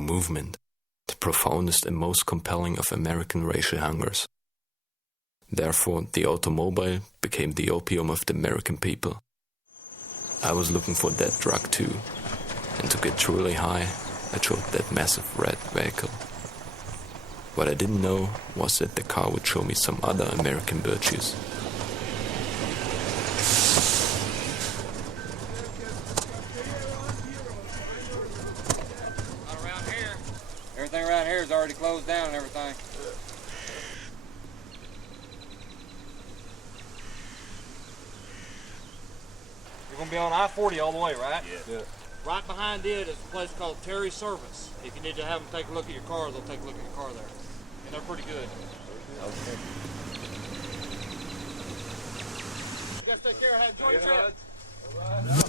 for movement, the profoundest and most compelling of American racial hungers. Therefore, the automobile became the opium of the American people. I was looking for that drug too, and to get truly high, I chose that massive red vehicle. What I didn't know was that the car would show me some other American virtues. Not around here. Everything around here is already closed down and everything. You're going to be on I-40 all the way, right? Yeah. Right behind it is a place called Terry Service. If you need to have them take a look at your car, they'll take a look at your car there. And they're pretty good. Okay. You guys take care. Enjoy your trip. All right.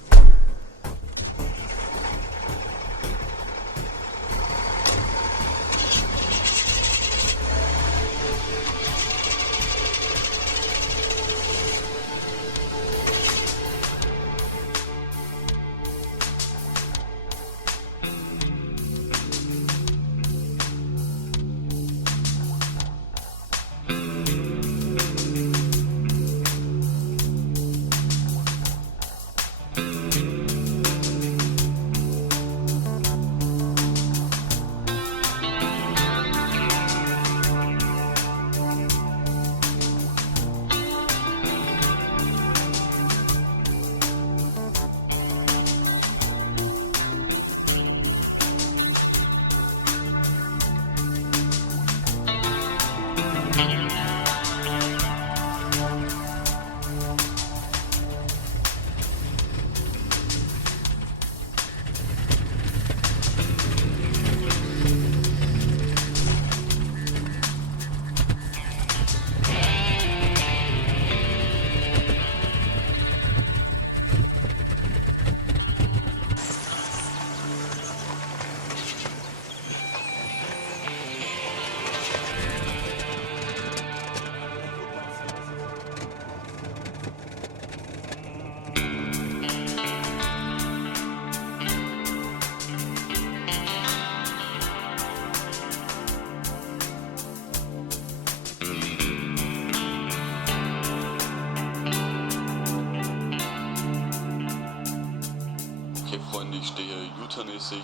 Ich stehe U-Turn-mäßig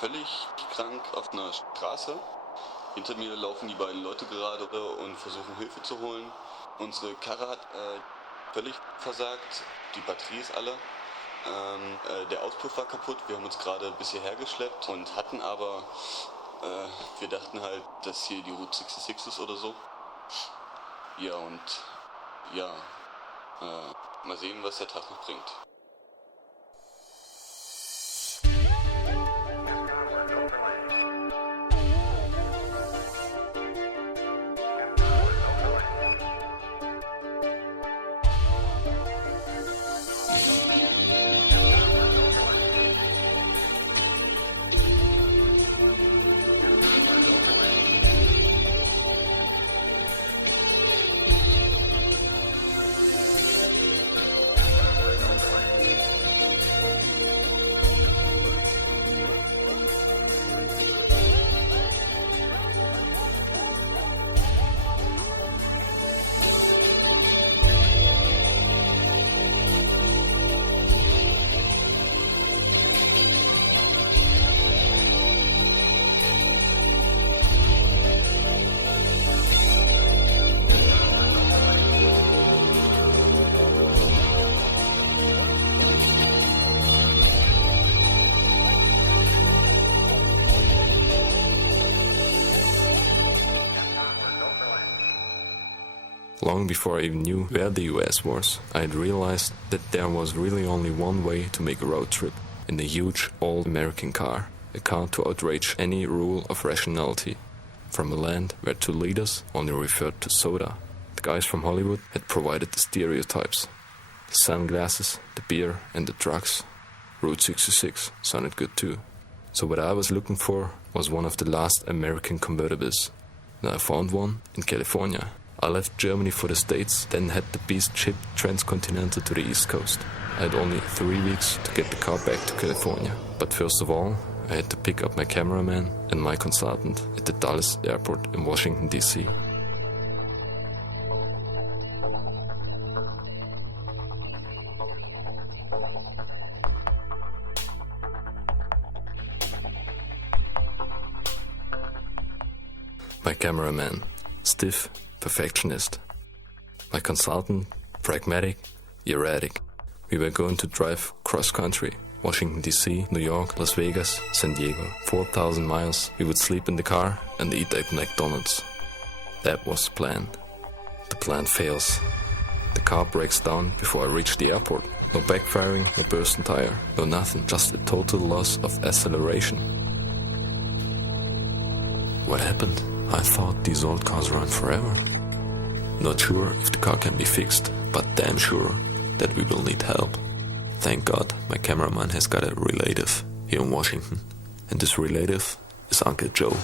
völlig krank auf einer Straße. Hinter mir laufen die beiden Leute gerade und versuchen Hilfe zu holen. Unsere Karre hat völlig versagt, die Batterie ist alle. Der Auspuff war kaputt, wir haben uns gerade bis hierher geschleppt und hatten aber, wir dachten halt, dass hier die Route 66 ist oder so. Ja und ja, mal sehen, was der Tag noch bringt. Long before I even knew where the US was, I had realized that there was really only one way to make a road trip, in a huge, all-American car, a car to outrage any rule of rationality. From a land where two leaders only referred to soda, the guys from Hollywood had provided the stereotypes. The sunglasses, the beer and the drugs. Route 66 sounded good too. So what I was looking for was one of the last American convertibles. And I found one in California. I left Germany for the States, then had the beast shipped transcontinental to the East Coast. I had only 3 weeks to get the car back to California. But first of all, I had to pick up my cameraman and my consultant at the Dallas airport in Washington, D.C. My cameraman, stiff, perfectionist. My consultant, pragmatic, erratic. We were going to drive cross-country, Washington D.C., New York, Las Vegas, San Diego. 4,000 miles, we would sleep in the car and eat at McDonald's. That was the plan. The plan fails. The car breaks down before I reach the airport. No backfiring, no bursting tire, no nothing, just a total loss of acceleration. What happened? I thought these old cars run forever. Not sure if the car can be fixed, but damn sure that we will need help. Thank God my cameraman has got a relative here in Washington, and this relative is Uncle Joe.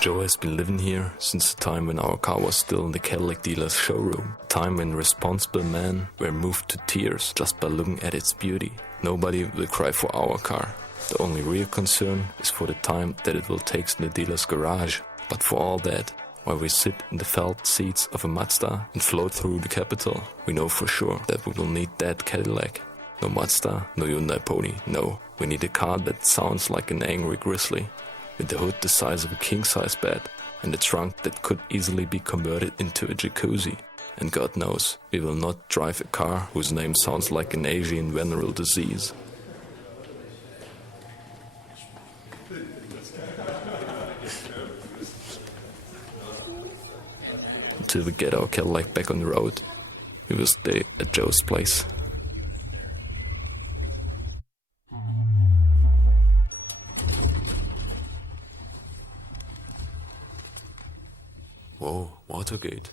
Joe has been living here since the time when our car was still in the Cadillac dealer's showroom. Time when responsible men were moved to tears just by looking at its beauty. Nobody will cry for our car. The only real concern is for the time that it will take in the dealer's garage. But for all that, while we sit in the felt seats of a Mazda and float through the capital, we know for sure that we will need that Cadillac. No Mazda, no Hyundai Pony, no. We need a car that sounds like an angry grizzly, with the hood the size of a king-size bed, and a trunk that could easily be converted into a jacuzzi. And God knows, we will not drive a car whose name sounds like an Asian venereal disease. Until we get our Cadillac back on the road, we will stay at Joe's place. Whoa, Watergate.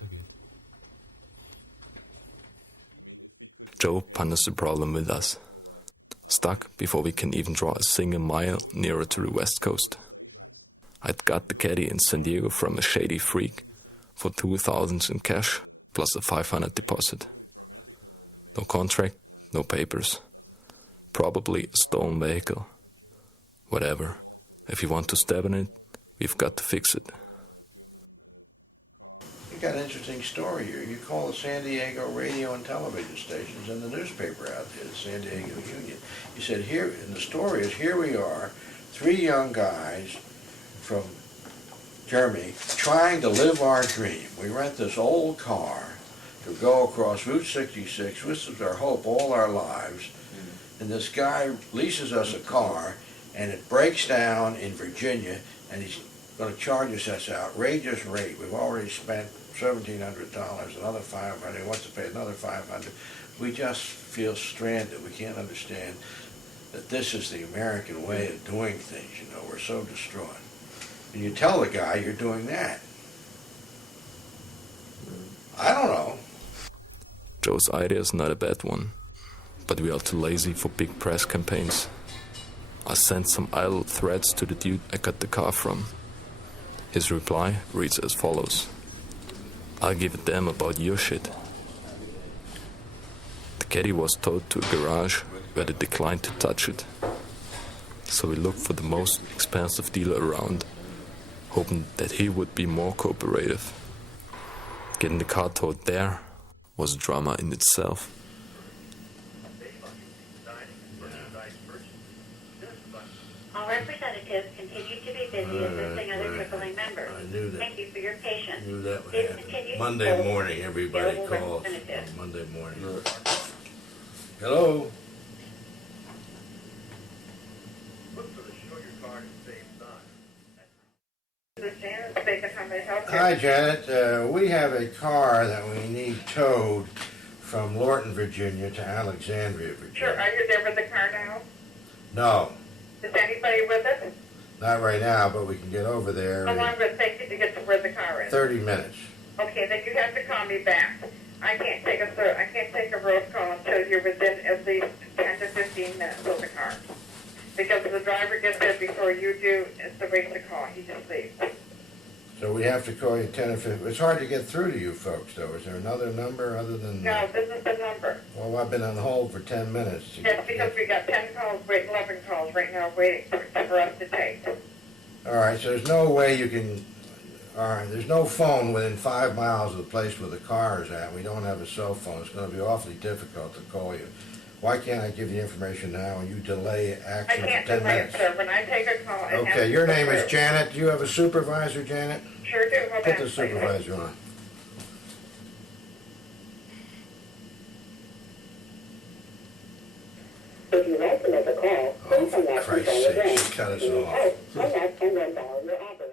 Joe ponders the problem with us. Stuck before we can even draw a single mile nearer to the west coast. I'd got the caddy in San Diego from a shady freak for $2,000 in cash plus a $500 deposit. No contract, no papers. Probably a stolen vehicle. Whatever. If you want to stab in it, we've got to fix it. You got an interesting story here. You call the San Diego radio and television stations and the newspaper out there, the San Diego Union. You said here, and the story is, here we are, three young guys from Germany trying to live our dream. We rent this old car to go across Route 66. This is our hope all our lives. And this guy leases us a car, and it breaks down in Virginia, and he's going to charge us this outrageous rate. We've already spent $1,700, another $500. He wants to pay another $500. We just feel stranded. We can't understand that this is the American way of doing things. You know, we're so distraught. And you tell the guy you're doing that. I don't know. Joe's idea is not a bad one, but we are too lazy for big press campaigns. I sent some idle threats to the dude I got the car from. His reply reads as follows: I'll give a damn about your shit. The caddy was towed to a garage where they declined to touch it. So we looked for the most expensive dealer around, hoping that he would be more cooperative. Getting the car towed there was drama in itself. All representatives continue to be busy assisting other AAA members. I knew that. Thank you for your patience. I knew that would Please happen. continue Monday to morning, everybody available calls. representatives. Monday morning. Hello? Hi, Janet. We have a car that we need towed from Lorton, Virginia to Alexandria, Virginia. Sure, are you there with the car now? No, Is anybody with it? not right now, but we can get over there How in long will it take you to get to where the car is? 30 minutes. Okay, then you have to call me back. I can't take a road call until you're within at least 10 to 15 minutes of the car. Because if the driver gets there before you do, it's a waste of call. He just leaves. So we have to call you 10 or 15. It's hard to get through to you folks, though. Is there another number other than... No, this is the number. Well, I've been on hold for 10 minutes. That's because we got 10 calls, 11 calls right now waiting for us to take. All right, so there's no way you can... All right, there's no phone within 5 miles of the place where the car is at. We don't have a cell phone. It's going to be awfully difficult to call you. Why can't I give you information now and you delay action I can't for 10 delay minutes? it, sir. When I take a call... Okay, your name is Janet. Do you have a supervisor, Janet? Sure do. Hold Put on, the please. supervisor on. If you'd like to make a call, please hang up and Christ's dial sake, again. she cut us If you off. hope, hang up and then dial your operator.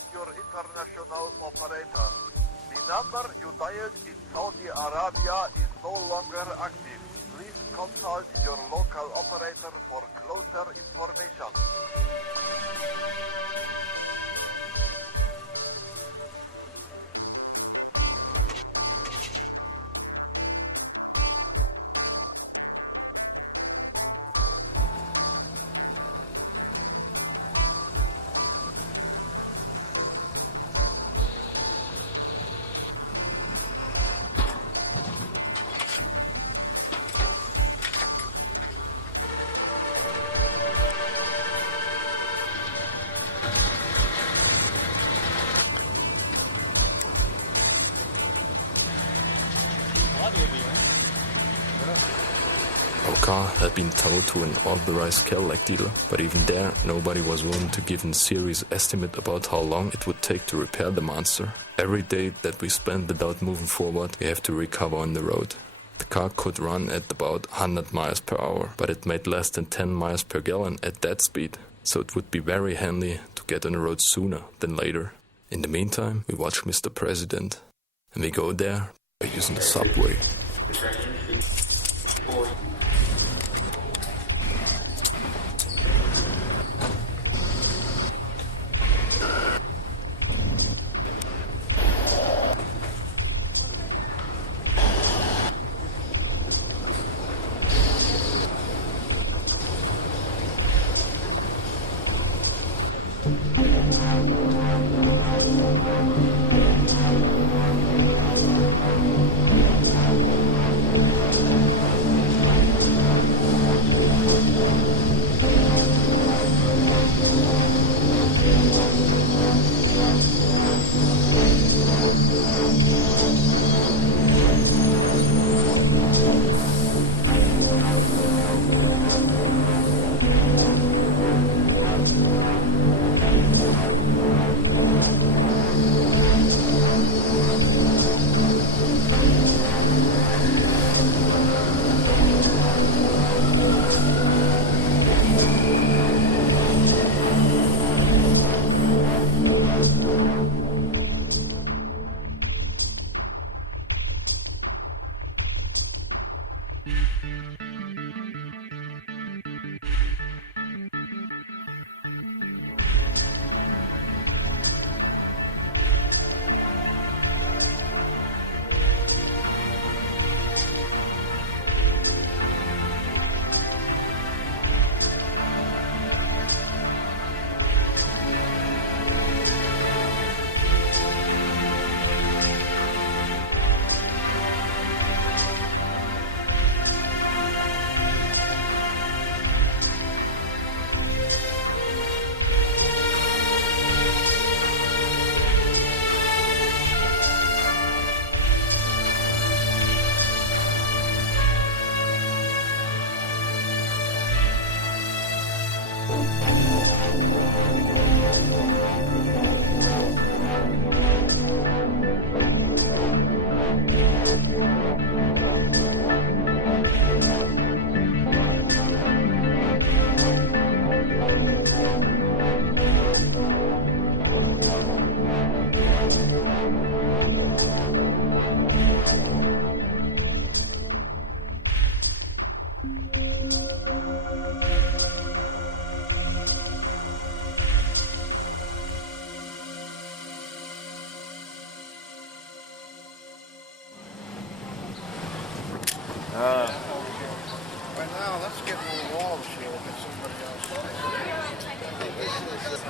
international operator. The number you dialed in Saudi Arabia is no longer active. Please consult your local operator for closer information. Our car had been towed to an authorized Cadillac dealer, but even there, nobody was willing to give a serious estimate about how long it would take to repair the monster. Every day that we spent without moving forward, we have to recover on the road. The car could run at about 100 miles per hour, but it made less than 10 miles per gallon at that speed, so it would be very handy to get on the road sooner than later. In the meantime, we watch Mr. President, and we go there by using the subway.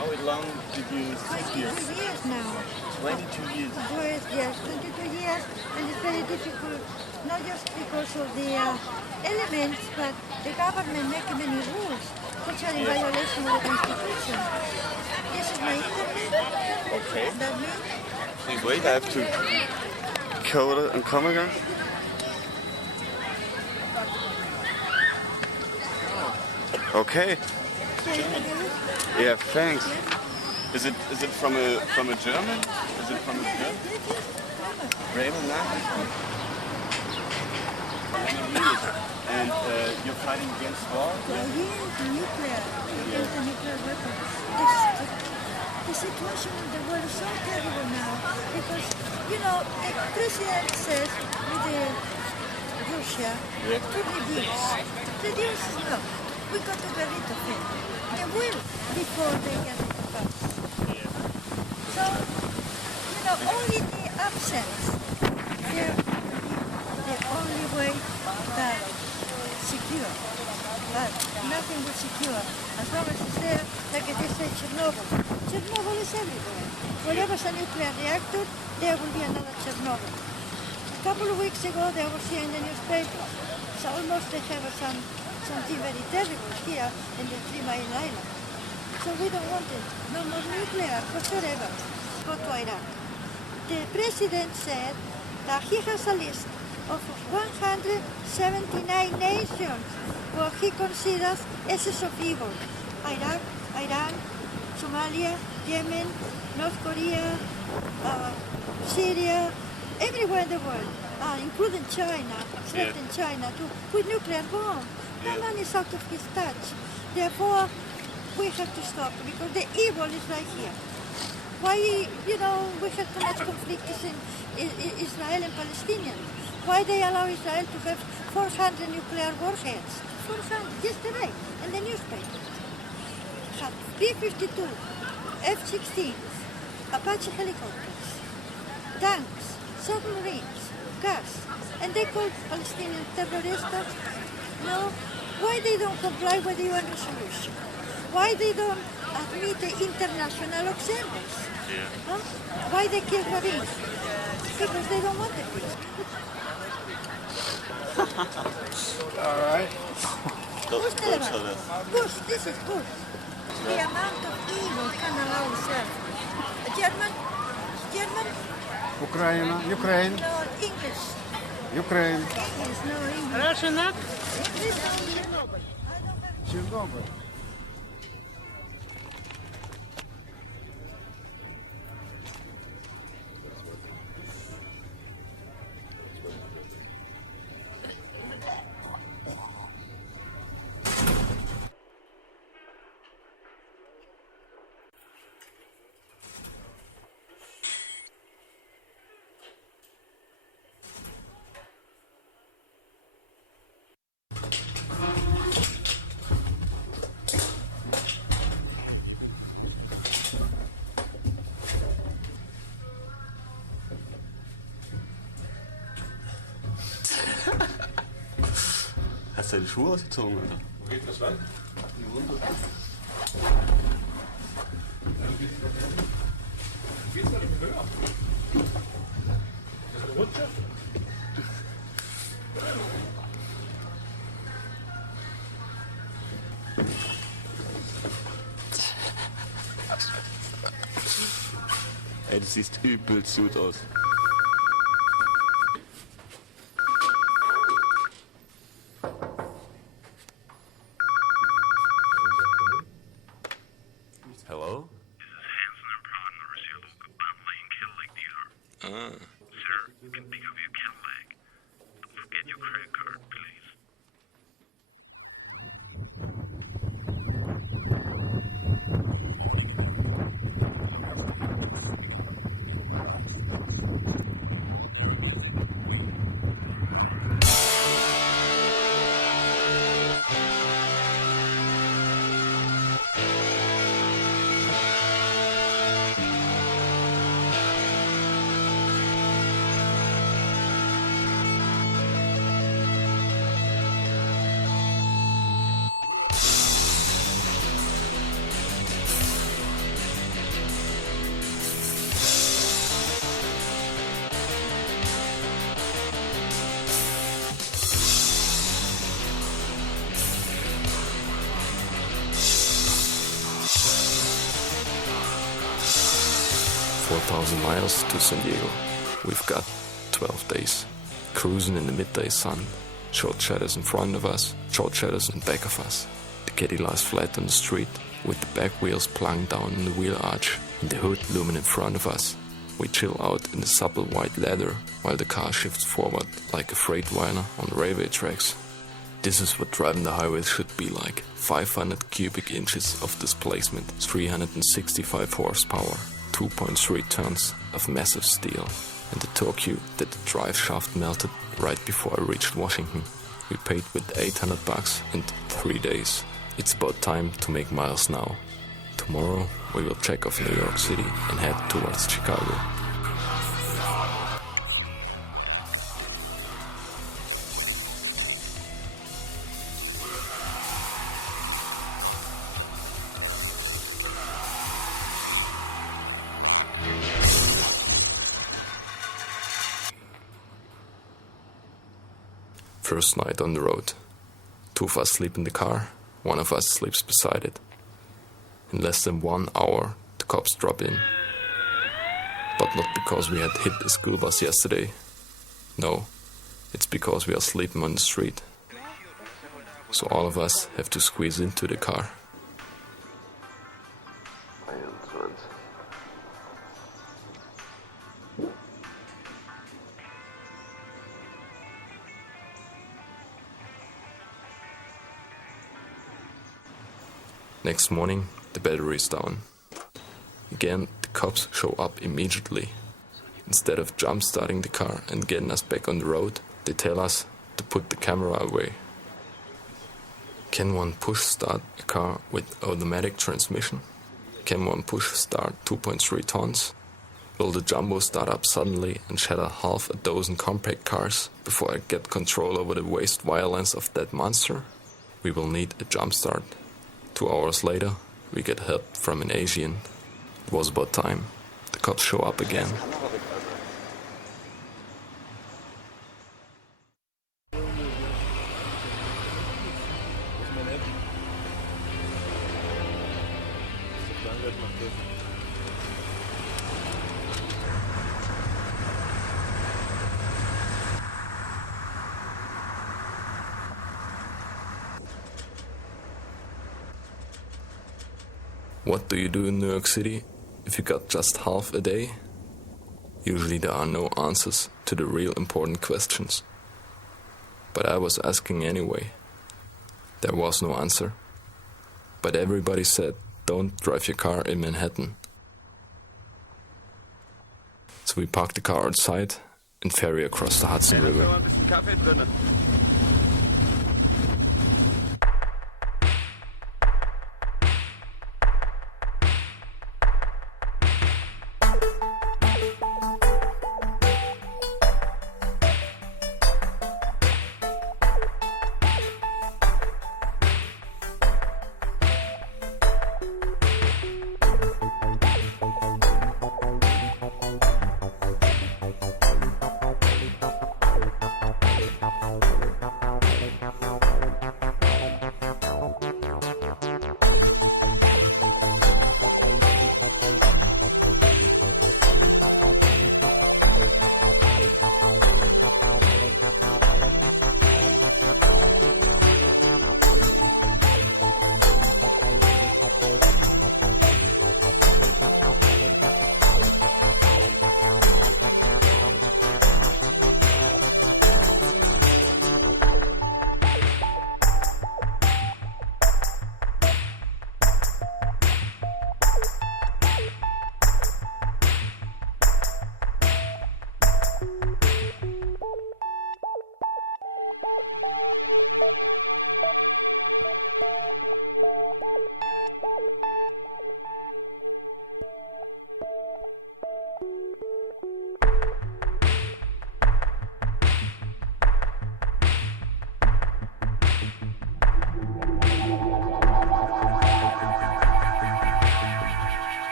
How long did you sit here? 22 years now. 22 years. Yes, 22 years, and it's very difficult, not just because of the elements, but the government making many rules, which are in violation of the Constitution. This is my internet. Okay. That means Please wait, I have to code and come again. Okay. Yeah, thanks. Is it from a German? Is it from a German? Bremen, and you're fighting against war? nuclear, against the nuclear weapon. The situation in the world is so terrible now because, the president says with Russia to reduce. Reduce, no. We got to get rid of it. They will before they get rid of us. So, only the absence, the only way that secure. But nothing will secure. As long as it's there, like they say Chernobyl. Chernobyl is everywhere. Wherever there's a nuclear reactor, there will be another Chernobyl. A couple of weeks ago, they were here in the newspaper. So almost they have something very terrible here in the 3 Mile Island. So we don't want it. No more nuclear, whatever. Go to Iraq. The president said that he has a list of 179 nations what he considers essence of evil. Iraq, Iran, Somalia, Yemen, North Korea, Syria, everywhere in the world, including China, threatening China too, with nuclear bomb. That man is out of his touch. Therefore, we have to stop because the evil is right here. Why, we have too much conflict in Israel and Palestinians. Why they allow Israel to have 400 nuclear warheads? 400, yesterday, in the newspaper. Have B-52, F-16s, Apache helicopters, tanks, submarines, gas, and they call Palestinian terrorists. No, why they don't comply with the UN resolution? Why they don't admit the international observers? Huh? Why they kill rabbis? Because they don't want the peace. All right. Push, this is push. The amount of evil can allow itself. German? Ukraine. No, English. Ukraine. English, no English. Russian? English, Chernobyl. Hast du deine Schuhe ausgezogen, oder? Wo geht das lang? Hier runter. Geht's mal höher? Das ist eine Rutsche? Ey, du siehst übelst gut aus. Hello? This is Hansen and Prodden, receiver of the Bentley and Cadillac dealer. Sir, you can pick up your Cadillac. Don't forget your credit card, please. 4,000 miles to San Diego. We've got 12 days. Cruising in the midday sun. Short shadows in front of us, short shadows in back of us. The caddy lies flat on the street, with the back wheels plunged down in the wheel arch and the hood looming in front of us. We chill out in the supple white leather while the car shifts forward like a freightliner on railway tracks. This is what driving the highways should be like. 500 cubic inches of displacement, 365 horsepower, 2.3 tons of massive steel, and the torque that the drive shaft melted right before I reached Washington. We paid with $800 in 3 days. It's about time to make miles now. Tomorrow we will check off New York City and head towards Chicago. First night on the road. 2 of us sleep in the car, 1 of us sleeps beside it. In less than 1 hour, the cops drop in. But not because we had hit a school bus yesterday. No, it's because we are sleeping on the street. So all of us have to squeeze into the car. Next morning, the battery is down. Again, the cops show up immediately. Instead of jump-starting the car and getting us back on the road, they tell us to put the camera away. Can one push-start a car with automatic transmission? Can one push-start 2.3 tons? Will the jumbo start up suddenly and shatter half a dozen compact cars before I get control over the waste violence of that monster? We will need a jump-start. 2 hours later, we get help from an Asian. It was about time. The cops show up again. What do you do in New York City if you got just half a day? Usually there are no answers to the real important questions. But I was asking anyway. There was no answer. But everybody said, don't drive your car in Manhattan. So we parked the car outside and ferry across the Hudson River.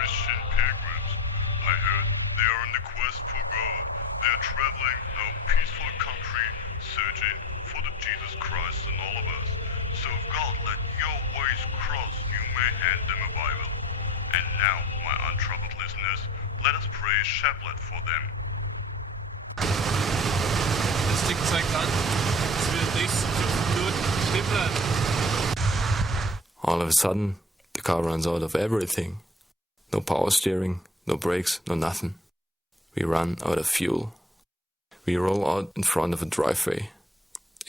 Christian pilgrims. I heard they are on the quest for God. They are traveling our peaceful country, searching for the Jesus Christ in all of us. So if God let your ways cross, you may hand them a Bible. And now, my untroubled listeners, let us pray a chaplet for them. Das Ding zeigt an, dass wir nächsten 5 Minuten stehen bleiben. All of a sudden, the car runs out of everything. No power steering, no brakes, no nothing. We run out of fuel. We roll out in front of a driveway.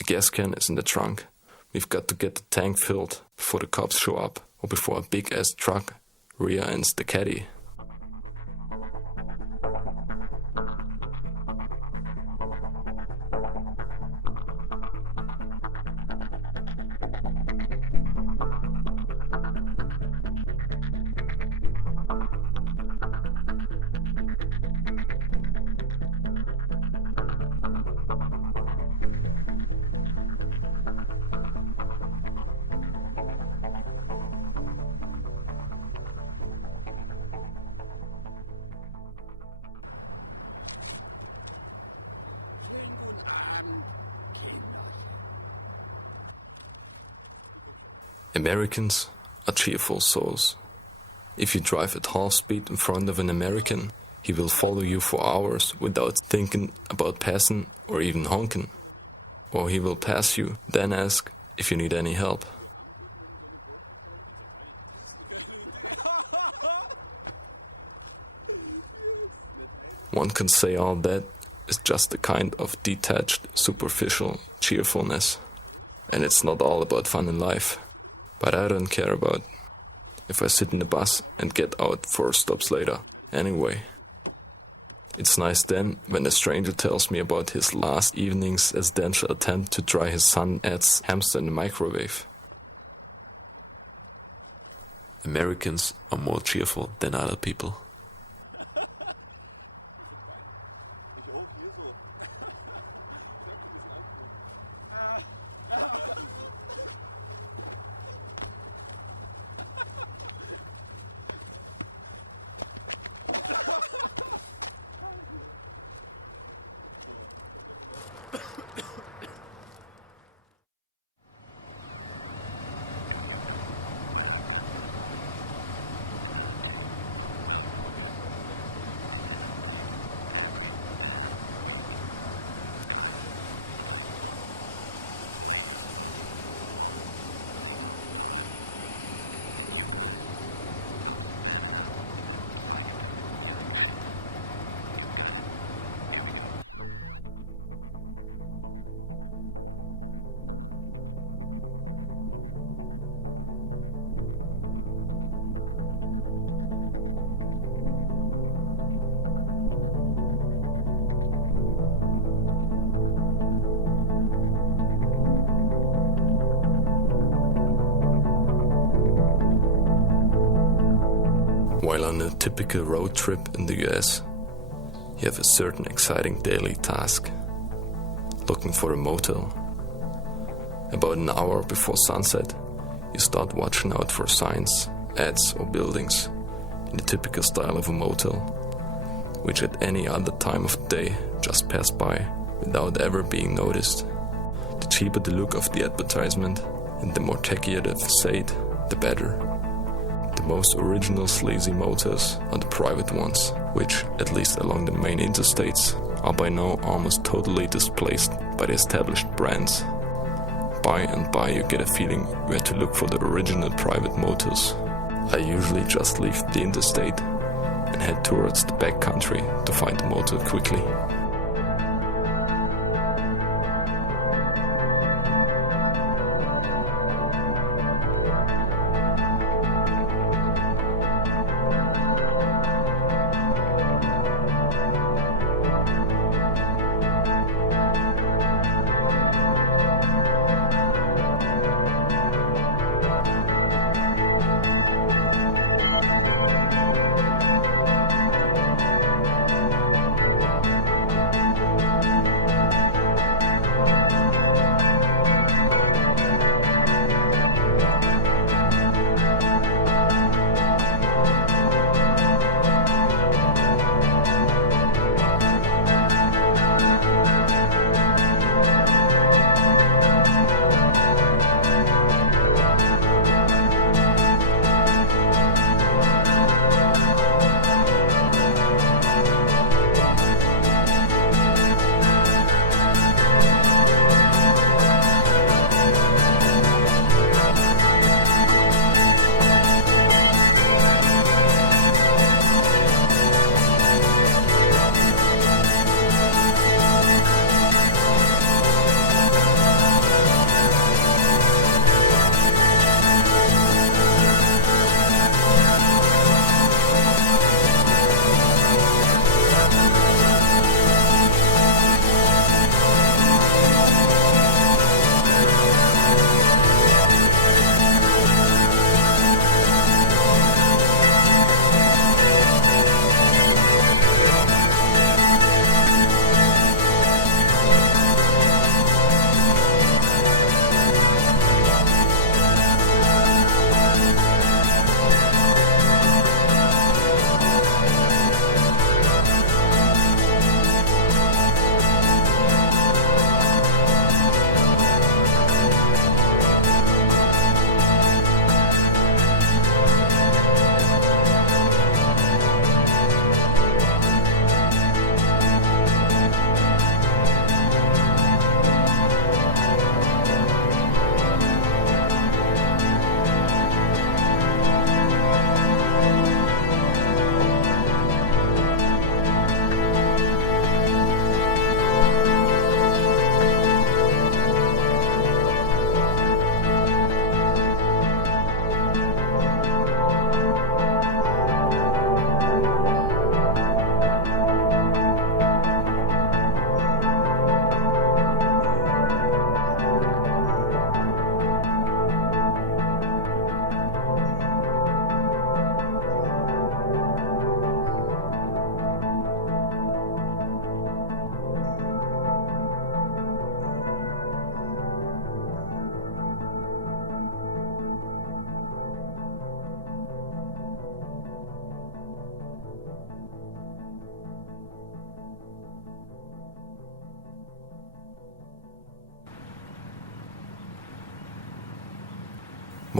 A gas can is in the trunk. We've got to get the tank filled before the cops show up or before a big-ass truck rear-ends the caddy. Americans are cheerful souls. If you drive at half speed in front of an American, he will follow you for hours without thinking about passing or even honking. Or he will pass you, then ask if you need any help. One can say all that is just a kind of detached, superficial cheerfulness. And it's not all about fun in life. But I don't care about if I sit in the bus and get out 4 stops later. Anyway, it's nice then when a stranger tells me about his last evening's accidental attempt to dry his son's hamster in the microwave. Americans are more cheerful than other people. While on a typical road trip in the US, you have a certain exciting daily task: looking for a motel. About an hour before sunset, you start watching out for signs, ads or buildings in the typical style of a motel, which at any other time of the day just pass by without ever being noticed. The cheaper the look of the advertisement and the more tachier the facade, the better. The most original sleazy motels are the private ones, which, at least along the main interstates, are by now almost totally displaced by the established brands. By and by you get a feeling where to look for the original private motels. I usually just leave the interstate and head towards the back country to find a motel quickly.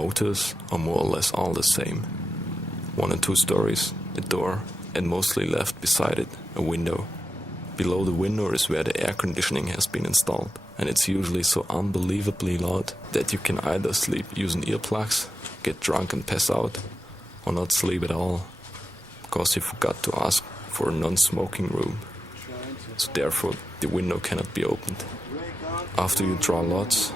motors are more or less all the same. 1 or 2 stories, a door, and mostly left beside it, a window. Below the window is where the air conditioning has been installed, and it's usually so unbelievably loud that you can either sleep using earplugs, get drunk and pass out, or not sleep at all, because you forgot to ask for a non-smoking room. So therefore the window cannot be opened. After you draw lots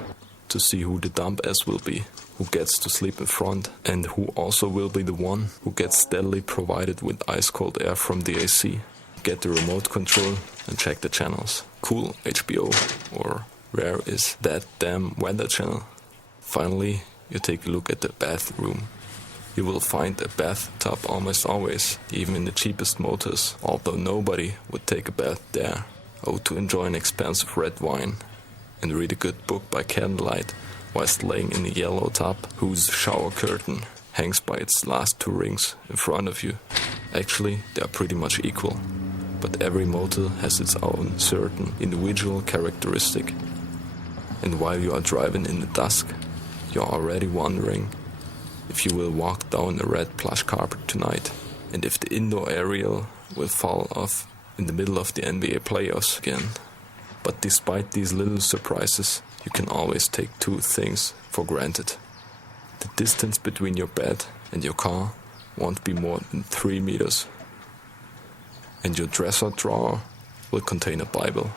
to see who the dumb ass will be, who gets to sleep in front, and who also will be the one who gets steadily provided with ice-cold air from the AC, get the remote control and check the channels. Cool, HBO, or where is that damn weather channel? Finally, you take a look at the bathroom. You will find a bathtub almost always, even in the cheapest motors, although nobody would take a bath there. Oh, to enjoy an expensive red wine and read a good book by candlelight whilst laying in a yellow tub whose shower curtain hangs by its last 2 rings in front of you. Actually, they are pretty much equal, but every motor has its own certain individual characteristic. And while you are driving in the dusk, you are already wondering if you will walk down a red plush carpet tonight, and if the indoor aerial will fall off in the middle of the NBA playoffs again. But despite these little surprises, you can always take 2 things for granted. The distance between your bed and your car won't be more than 3 meters. And your dresser drawer will contain a Bible.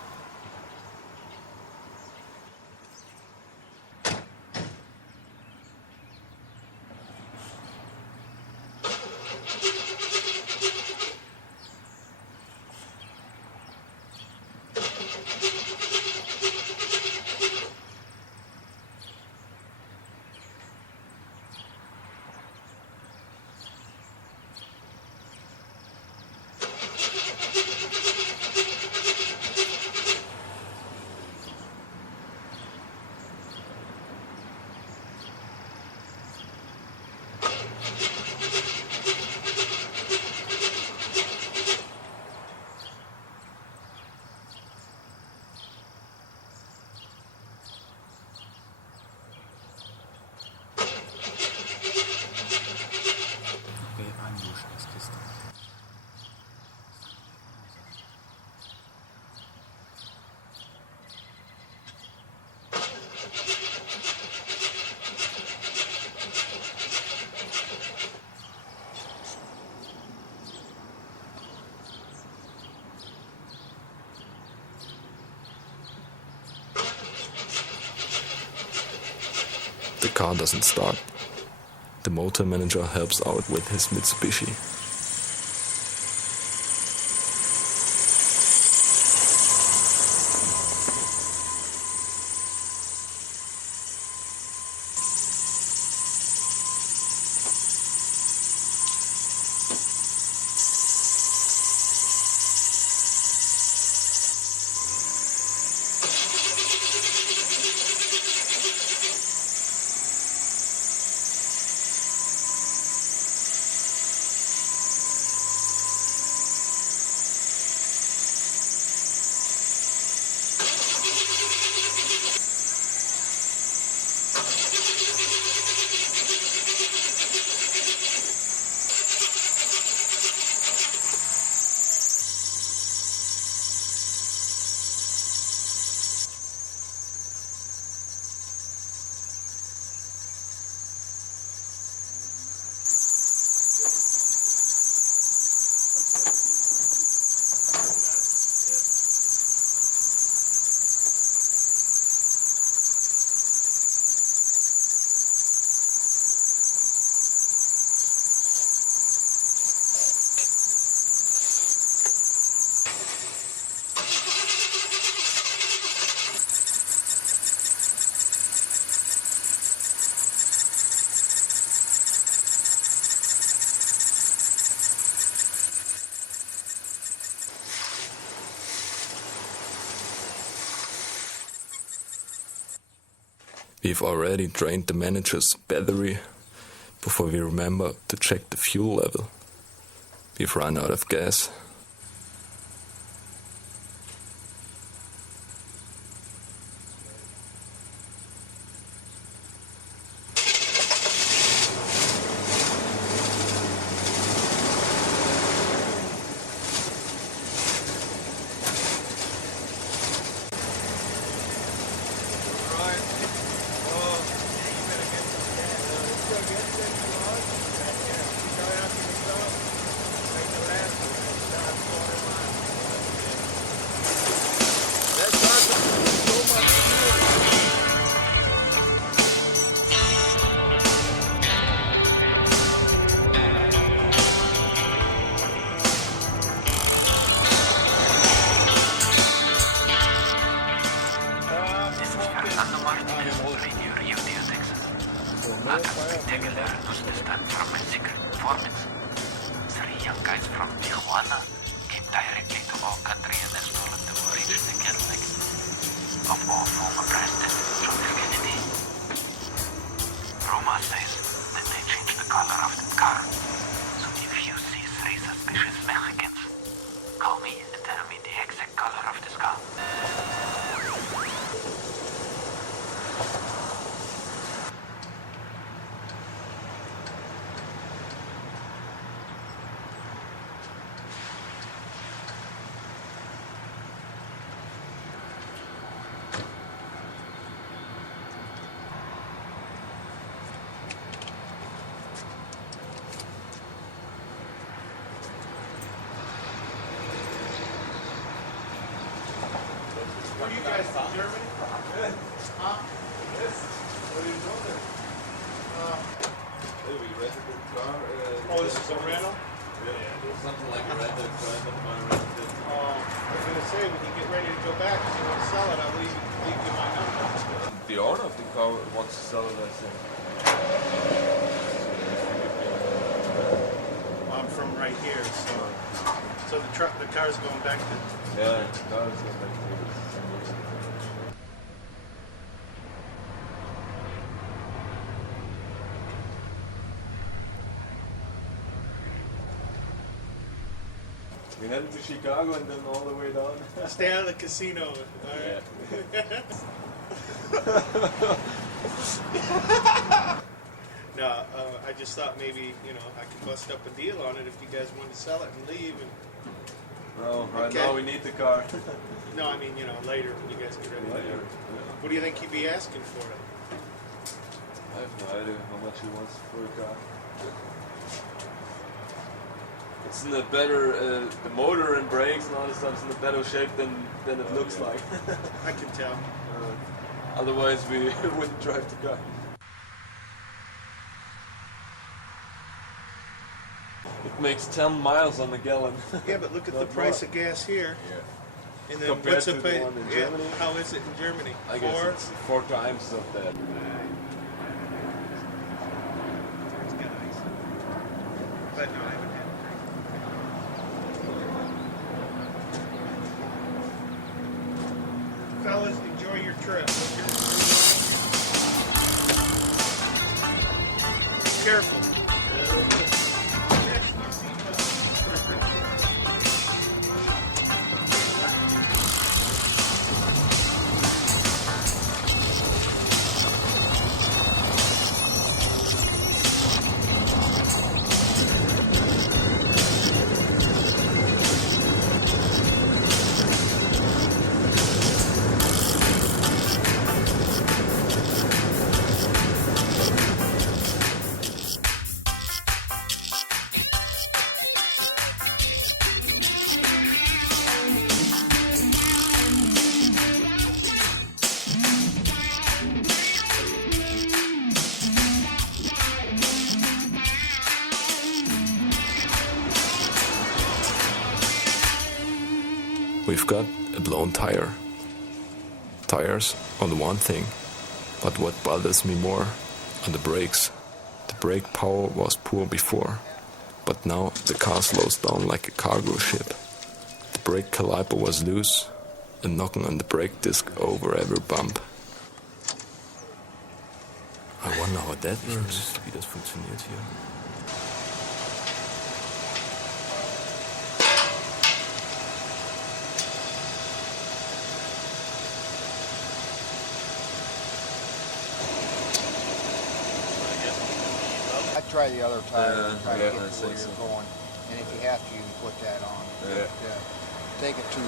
The car doesn't start. The motor manager helps out with his Mitsubishi. We've already drained the manager's battery before we remember to check the fuel level. We've run out of gas. guys from Tijuana came directly to our country and they stolen the original Cadillac of our former president, John F. Kennedy. Rumor says that they changed the color of the car. So if you see three suspicious Mexicans, call me and tell me the exact color of this car. Where are you guys from? Germany? Good. Huh? Yes. What are you doing there? We rented the car. Oh, this is a rental? Yeah, something like a rental car that my rented. I was going to say, when you get ready to go back, if you want to sell it, I'll leave you my number. The owner of the car wants to sell it, I think. I'm from right here, so the car's going back to... Yeah, the car is going back to... We headed to Chicago and then all the way down. Stay out of the casino. All right. Yeah. No, I just thought maybe, I could bust up a deal on it if you guys wanted to sell it and leave. No, right now we need the car. No, I mean, later when you guys get ready. Later. Yeah. What do you think he'd be asking for it? I have no idea how much he wants for a car. It's in a better, the motor and brakes and all this stuff's in a better shape than it looks like. I can tell. Otherwise we wouldn't drive the car. It makes 10 miles on the gallon. Yeah, but look at the price of gas here. Yeah. And then compared what's to the the one in Germany? How is it in Germany? I guess it's 4 times of that. But no, I haven't had it. Fellas, enjoy your trip. Careful. We've got a blown tire. Tires on the one thing, but what bothers me more are the brakes. The brake power was poor before, but now the car slows down like a cargo ship. The brake caliper was loose and knocking on the brake disc over every bump. I wonder how that works, wie das funktioniert hier. Try the other tire and try to get to where you're going. And if you have to, you can put that on. Yeah. Take it to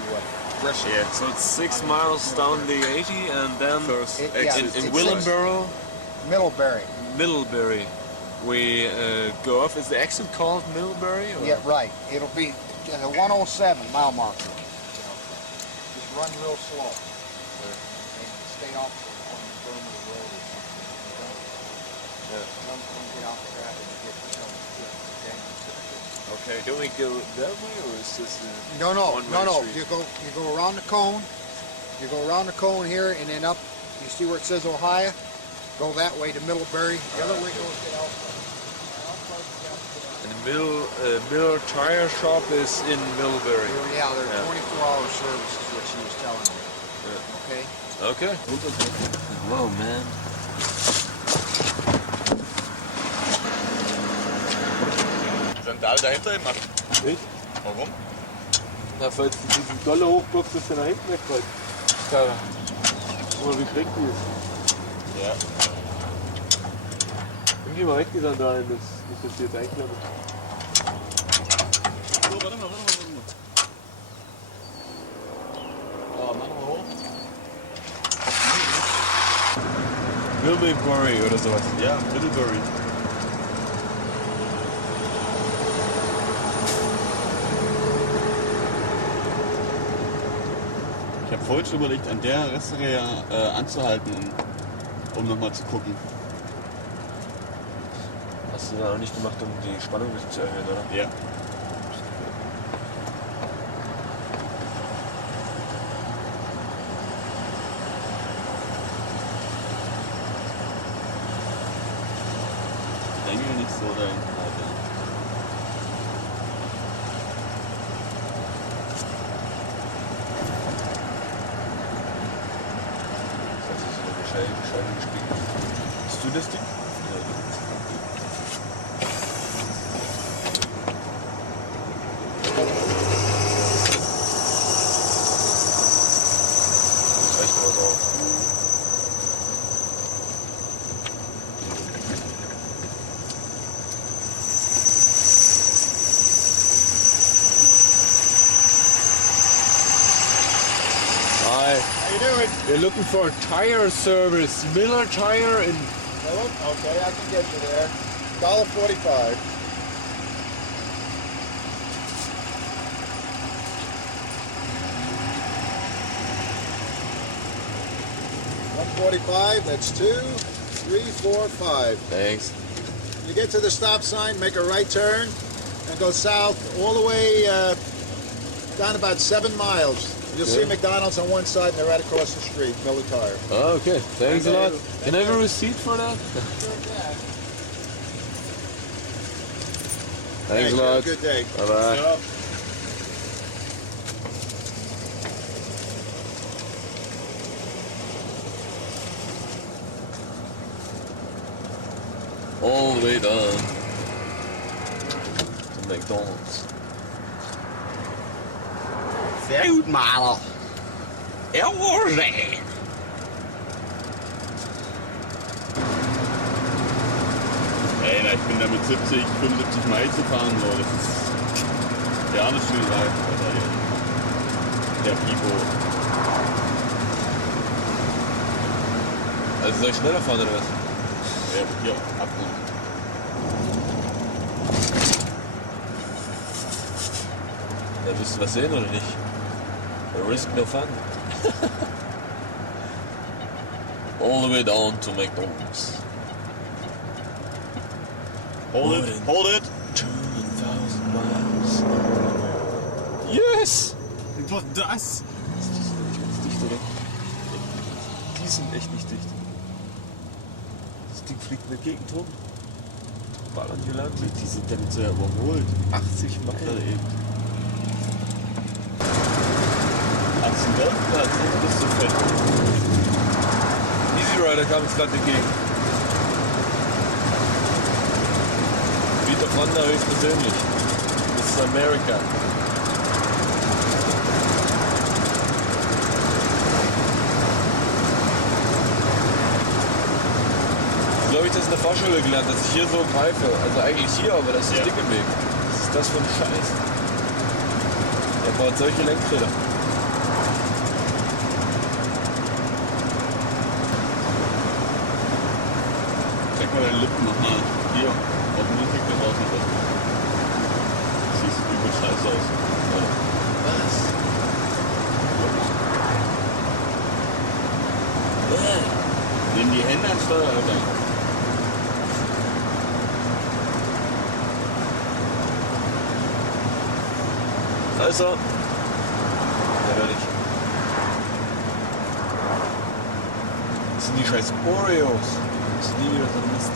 Bristol. Yeah, so it's 6 miles down the 80 and then in Willenboro? Middlebury. We go off. Is the exit called Middlebury? Or? Yeah, right. It'll be the 107 mile marker. Just run real slow. And stay off on the berm of the road or something. Don't get off the track and get yourself damaged. Okay, can we go that way or is this No. street? You go around the cone. You go around the cone here and then up. You see where it says Ohio? Go that way to Middlebury. The other way goes to Erster. And Miller Tire Shop is in Millbury. Yeah, they're 24-hour service is what she was telling me. Okay? Okay. Whoa, man. Sandal dahinter gemacht. Ich? Warum? Na, falls du diesen Dollar hochblockst, dass der nach hinten wegfällt. Karre. Oder wie kriegt die es? Ja. Nimm die mal weg, die Sandalen, das ist jetzt einklemmen. So, warte mal. Oh, mach mal hoch. Middlebury oder sowas. Ja, Middlebury. Ich habe vorhin schon überlegt, an der Restaurant anzuhalten, um nochmal zu gucken. Hast du da auch nicht gemacht, um die Spannung ein bisschen zu erhöhen, oder? Ja. Drängel nicht so rein. Scheibe gespielt. Bist du das Ding? Das reicht aber so. Hi. How you doing? We're looking for a tire service. Miller Tire in... Okay, I can get you there. $1.45. $1.45, that's 2, 3, 4, 5. Thanks. You get to the stop sign, make a right turn, and go south all the way down about 7 miles. You'll see McDonald's on one side and they're right across the street, Miller Tire. Oh, okay. Thanks a lot. Can I have a receipt for that? Thanks a lot. Have a good day. Bye-bye. Yep. All the way down to McDonald's. Sehr gut, Maler. Jawohl. Ey, na, ich bin da mit 70, 75 Miles gefahren, so. Das ist ja nicht viel weit. Der Pipo. Also soll ich schneller fahren oder was? Ja, hier, abrunden. Da willst du was sehen oder nicht? Risk no fun. All the way down to McDonald's. Hold it, hold it. 2,000 miles. Yes! Was das? Die sind nicht ganz dicht, oder? Die sind echt nicht dicht. Das Ding fliegt in der Gegend rum. Ballern hier lang. Die sind damit so überholt. 80 Meilen eben. Hast du dort? Da bist du fett. Easy Rider kam uns gerade entgegen. Peter Fonda höchstpersönlich. Mr. America. So habe ich das in der Fahrschule gelernt, dass ich hier so greife. Also eigentlich hier, aber das ist dick im Weg. Was ist das für ein Scheiß? Er baut solche Lenkräder. Check mal deine Lippen nochmal. Hier, auf dem Mundweg da draußen. Siehst übel scheiße aus. Was? Nimm die Hände ans Steuer, Alter. Da ist er. Ja, werde ich. Das sind die scheiß Oreos. Das ist nie wieder so ein Mist.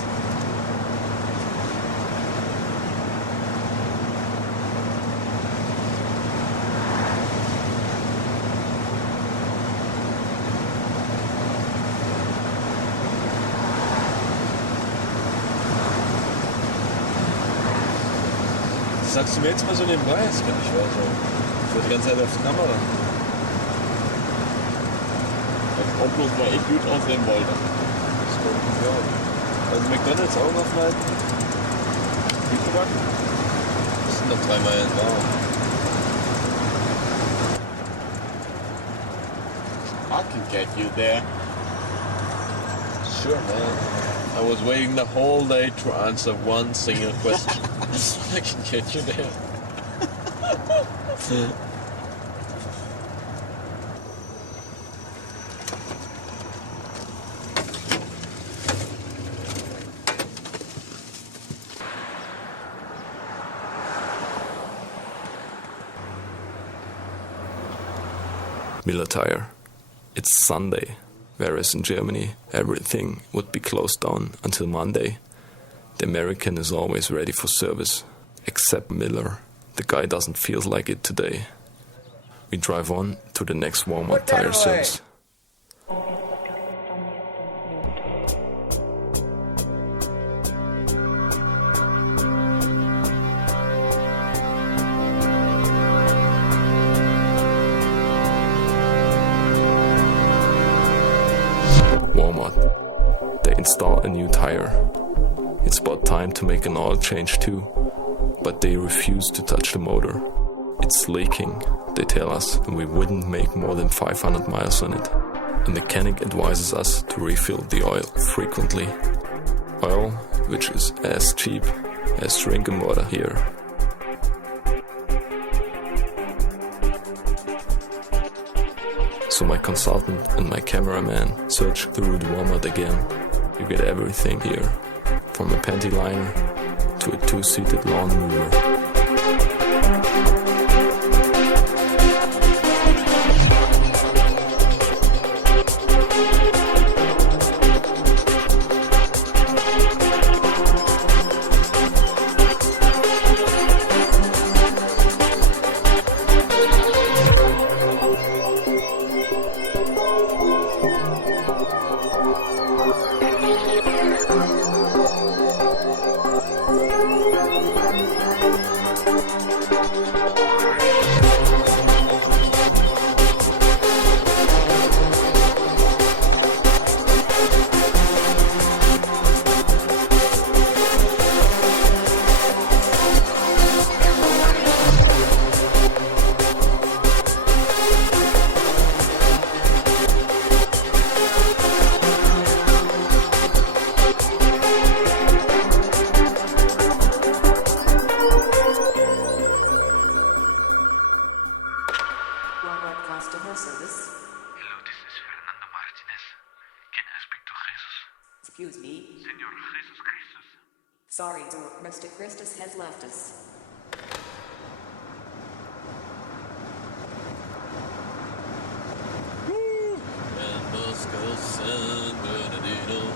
sagst du mir jetzt mal so nebenbei? Das kann nicht wahr sein. Ich war die ganze Zeit auf der Kamera. Ob bloß mal echt gut aussehen wollte. Das kommt nicht wahr. Also McDonalds Augen aufhalten. Wie verbacken? Das sind noch 3 Meilen da. I can get you there. Sure, man. I was waiting the whole day to answer one single question. I can get you there. Miller Tire. It's Sunday, whereas in Germany everything would be closed down until Monday. The American is always ready for service, except Miller. The guy doesn't feel like it today. We drive on to the next Walmart tire service. Walmart. They install a new tire. It's about time to make an oil change too, but they refuse to touch the motor. It's leaking, they tell us, and we wouldn't make more than 500 miles on it. The mechanic advises us to refill the oil frequently. Oil, which is as cheap as drinking water here. So my consultant and my cameraman search through the Walmart again. You get everything here, from a panty liner to a 2-seated lawn mower. Excuse me. Senor Jesus Christus. Sorry, sir. Mr. Christus has left us. And Bosco San Bernardino.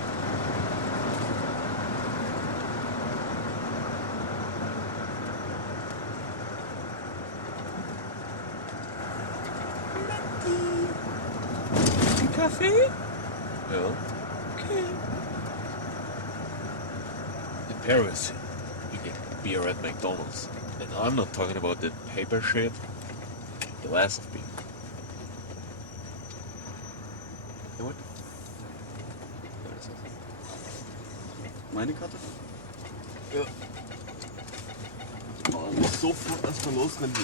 Kaffee? Ja. Okay. In Paris, you get beer at McDonald's. And I'm not talking about the paper shit. Glass of beer. Ja, what? Meine Karte? Ja. Oh, muss sofort erstmal losrennen.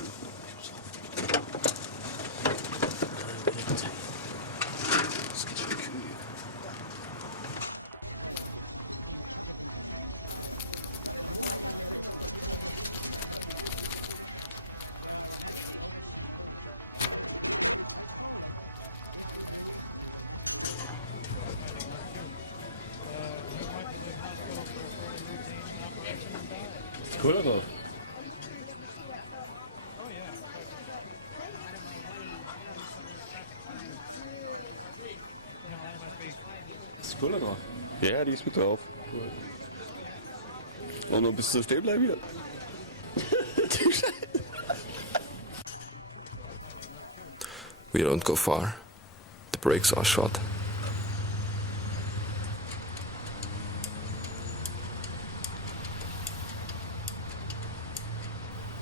Cola drauf. Ist Cola drauf? Ja, die ist mit drauf. Cool. Und noch bis du stehen bleiben hier. We don't go far. The brakes are shot.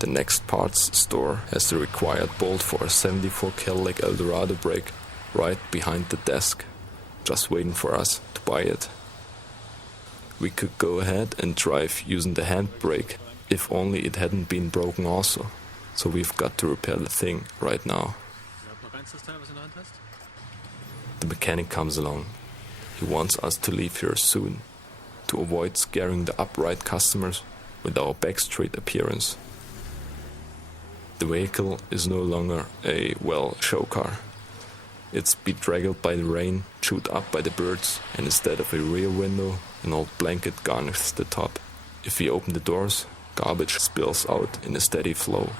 The next parts store has the required bolt for a 74 Cadillac Eldorado brake right behind the desk, just waiting for us to buy it. We could go ahead and drive using the handbrake if only it hadn't been broken also. So we've got to repair the thing right now. The mechanic comes along. He wants us to leave here soon to avoid scaring the upright customers with our backstreet appearance. The vehicle is no longer a, show car. It's bedraggled by the rain, chewed up by the birds, and instead of a rear window, an old blanket garnishes the top. If we open the doors, garbage spills out in a steady flow.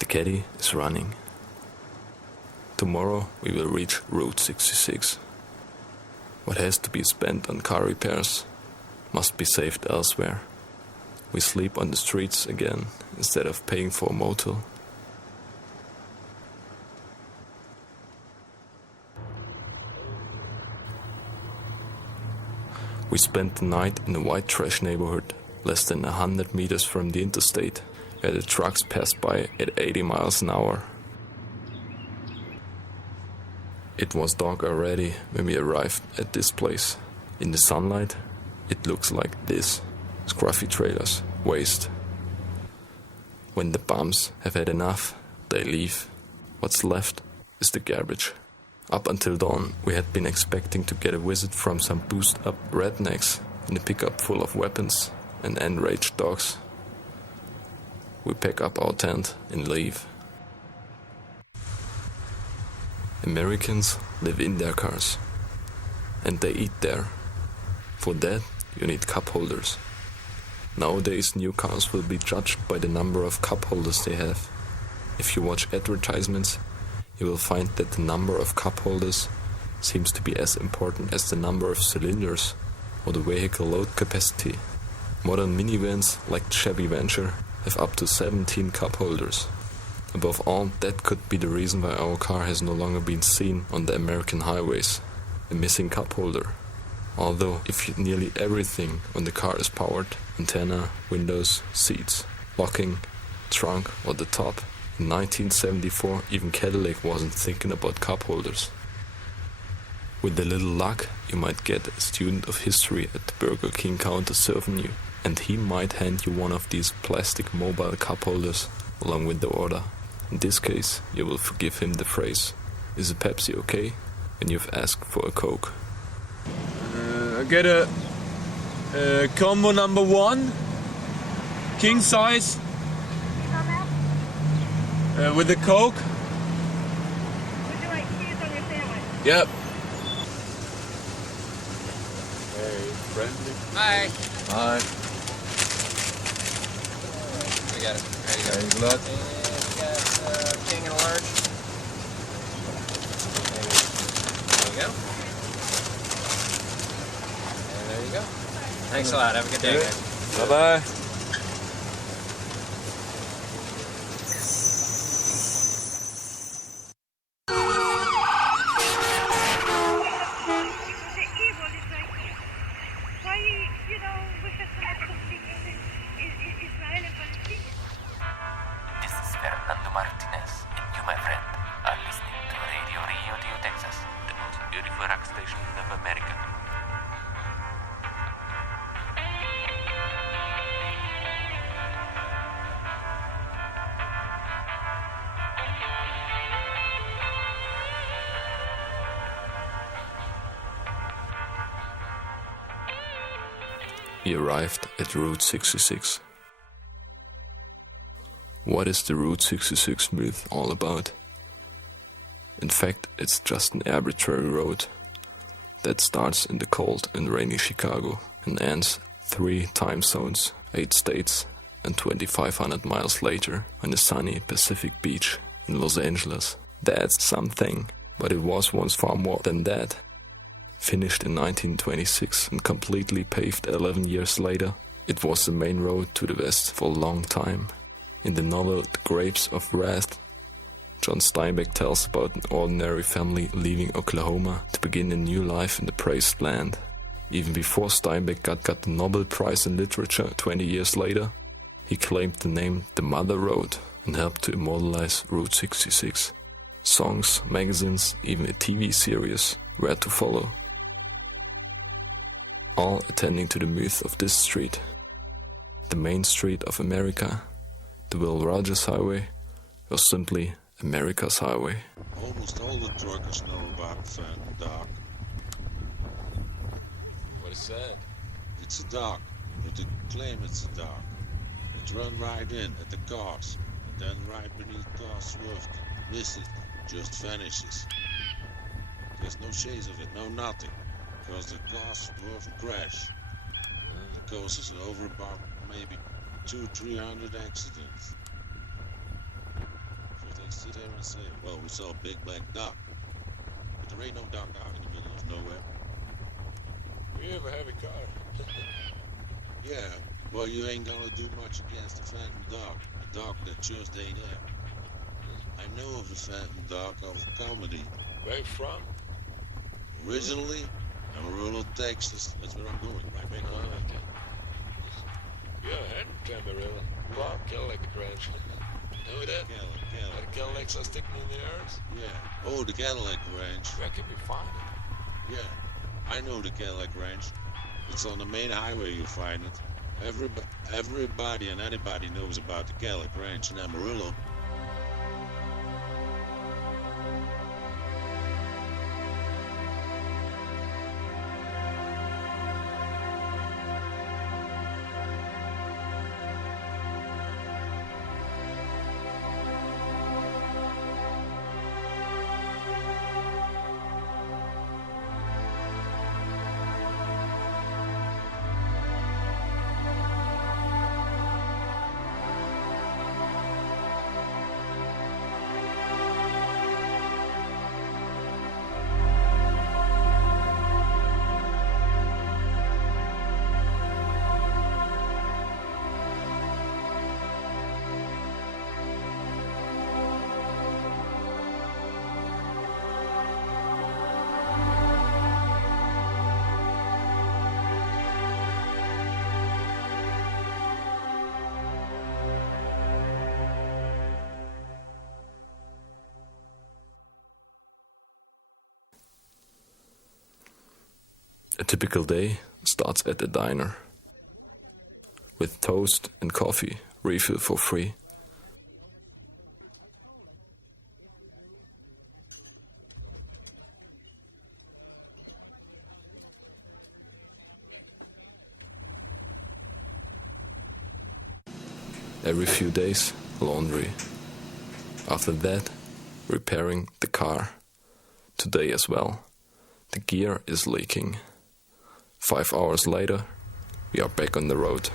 The caddy is running. Tomorrow we will reach Route 66. What has to be spent on car repairs must be saved elsewhere. We sleep on the streets again instead of paying for a motel. We spent the night in a white trash neighborhood less than 100 meters from the interstate, where the trucks passed by at 80 miles an hour. It was dark already when we arrived at this place. In the sunlight, it looks like this. Scruffy trailers, waste. When the bums have had enough, they leave. What's left is the garbage. Up until dawn, we had been expecting to get a visit from some boozed-up rednecks in a pickup full of weapons and enraged dogs. We pack up our tent and leave. Americans live in their cars, and they eat there. For that, you need cup holders. Nowadays, new cars will be judged by the number of cup holders they have. If you watch advertisements, you will find that the number of cup holders seems to be as important as the number of cylinders or the vehicle load capacity. Modern minivans like the Chevy Venture have up to 17 cup holders. Above all, that could be the reason why our car has no longer been seen on the American highways, a missing cup holder. Although, if nearly everything on the car is powered, antenna, windows, seats, locking, trunk or the top, in 1974 even Cadillac wasn't thinking about cup holders. With a little luck, you might get a student of history at the Burger King counter serving you, and he might hand you one of these plastic mobile cup holders along with the order. In this case, you will forgive him the phrase, "Is a Pepsi okay?" when you've asked for a Coke. I get a combo number 1, king size, with a Coke. Would you like cheese on your sandwich? Yep. Hey, friendly. Hi. Hi. We got it. There you go. Thanks a lot. And we got king and a large. There you go. And there you go. Thanks a lot. Have a good day, guys. Bye-bye. We arrived at Route 66. What is the Route 66 myth all about? In fact, it's just an arbitrary road that starts in the cold and rainy Chicago and ends 3 time zones, 8 states, and 2,500 miles later on a sunny Pacific beach in Los Angeles. That's something, but it was once far more than that. Finished in 1926 and completely paved 11 years later, it was the main road to the west for a long time. In the novel The Grapes of Wrath, John Steinbeck tells about an ordinary family leaving Oklahoma to begin a new life in the Praised Land. Even before Steinbeck got the Nobel Prize in Literature 20 years later, he claimed the name The Mother Road and helped to immortalize Route 66. Songs, magazines, even a TV series were to follow. All attending to the myth of this street. The main street of America, the Will Rogers Highway, or simply America's Highway. Almost all the truckers know about Phantom Dock. What is that? It's a dock, but they claim it's a dock. It's run right in at the cars, and then right beneath cars swerved. Miss it, just vanishes. There's no chase of it, no nothing, because the cars swerve and crash. The causes over about maybe 200-300 accidents. So they sit there and say, well, we saw a big black dock. But there ain't no dock out in the middle of nowhere. We have a heavy car. Yeah, well, you ain't gonna do much against the Phantom Dock, a dock that just ain't there. I know of the Phantom Dock of comedy. Where you from? Originally, Amarillo, Texas. That's where I'm going, right back home. Okay. Yeah, I had Amarillo. Wow, Cadillac Ranch. Know that? Cadillac. The Cadillacs are sticking in the earth? Yeah. Oh, the Cadillac Ranch. Where can we find it? Yeah. I know the Cadillac Ranch. It's on the main highway you'll find it. Everybody and anybody knows about the Cadillac Ranch in Amarillo. A typical day starts at a diner. With toast and coffee, refill for free. Every few days, laundry. After that, repairing the car. Today as well. The gear is leaking. 5 hours later, we are back on the road.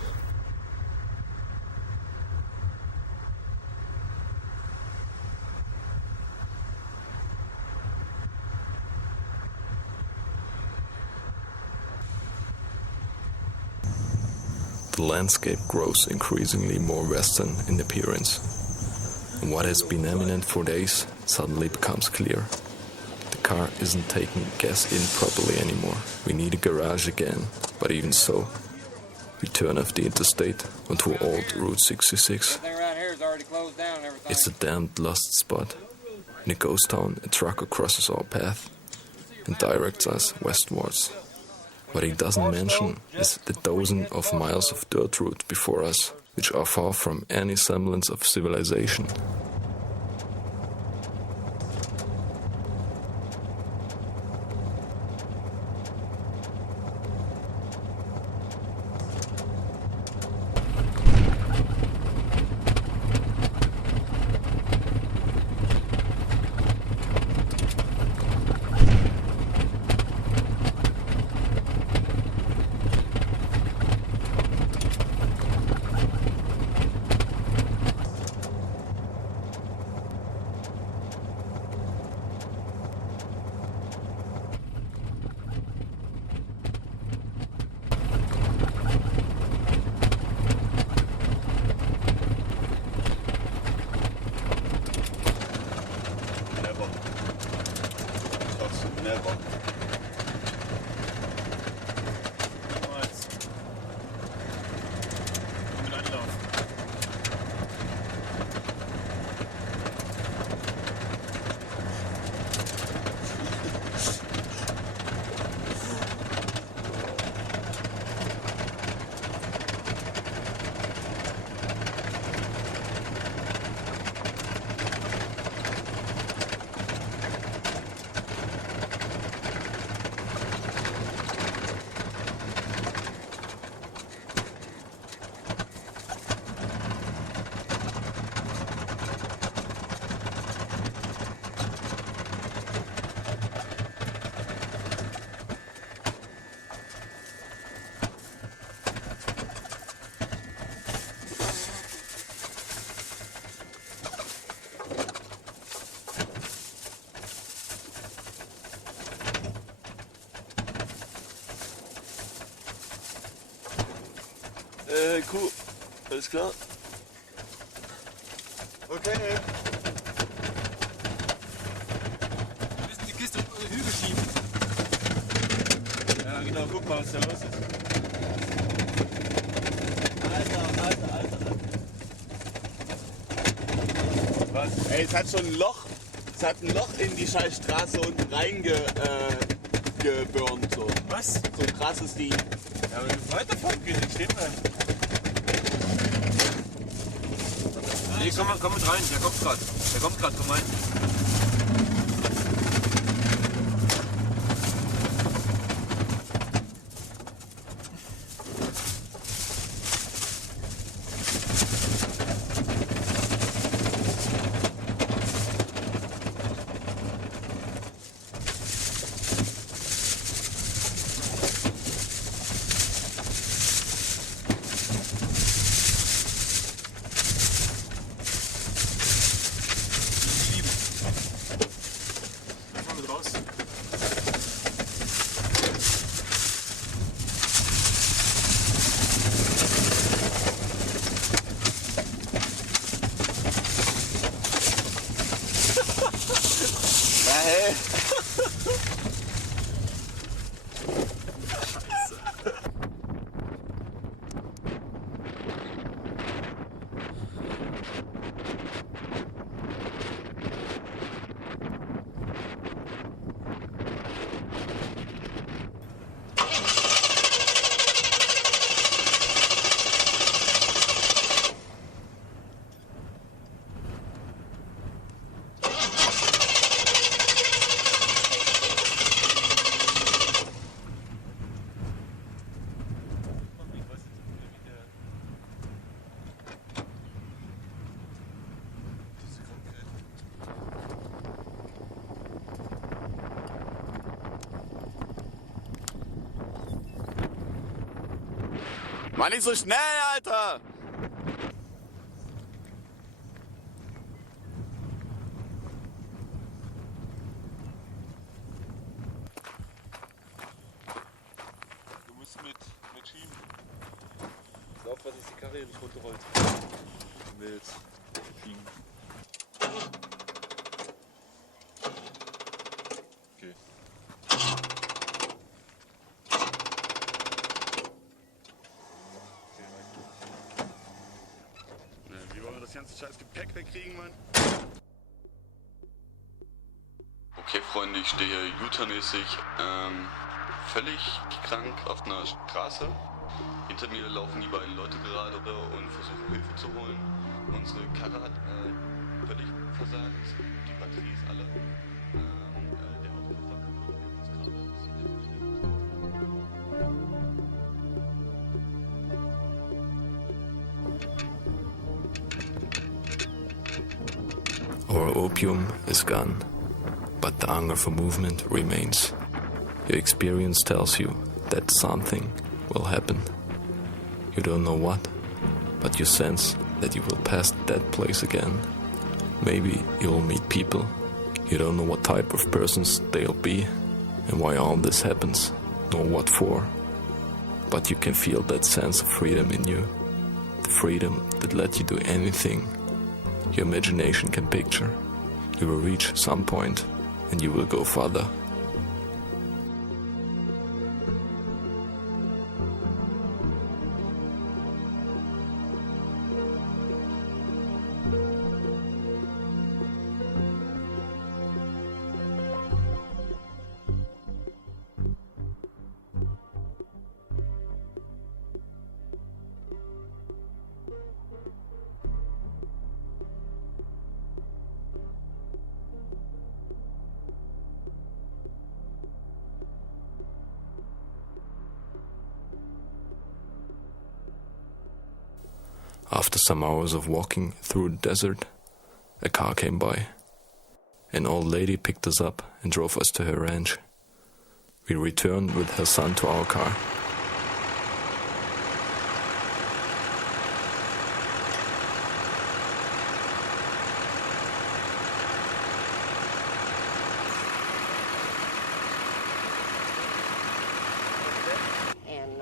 The landscape grows increasingly more western in appearance. And what has been eminent for days suddenly becomes clear. The car isn't taking gas in properly anymore. We need a garage again, but even so, we turn off the interstate onto old Route 66. Everything right here is already closed down and everything. It's a damned lost spot. In a ghost town, a trucker crosses our path and directs us westwards. What he doesn't mention is the dozen of miles of dirt route before us, which are far from any semblance of civilization. Alles klar? Okay. Wir müssen die Kiste über den Hügel schieben. Ja, genau, guck mal, was da los ist. Alter. Was? Ey, es hat schon ein Loch. Es hat ein Loch in die scheiß Straße unten reingebürnt. So. Was? So ein krasses Ding. Ja, aber wenn du weiterfahren gehst, dann stehen wir. Nee, komm mit rein, der kommt grad, komm rein. Mann, nicht so schnell, Alter! Du musst mit schieben. Pass auf, dass die Karre hier nicht runterrollt. Du willst schieben. Okay. Wie wollen wir das ganze scheiß Gepäck wegkriegen, Mann? Okay, Freunde, ich stehe hier U-Turn-mäßig völlig krank auf einer Straße. Hinter mir laufen die beiden Leute gerade und versuchen Hilfe zu holen. Unsere Karre hat völlig versagt. Die Batterie ist alle. Der Autokoffer kaputt. Wir uns gerade ein bisschen Our opium is gone, but the hunger for movement remains. Your experience tells you that something will happen. You don't know what, but you sense that you will pass that place again. Maybe you will meet people. You don't know what type of persons they'll be and why all this happens, nor what for. But you can feel that sense of freedom in you. The freedom that lets you do anything your imagination can picture. You will reach some point and you will go further. After some hours of walking through the desert, a car came by. An old lady picked us up and drove us to her ranch. We returned with her son to our car. And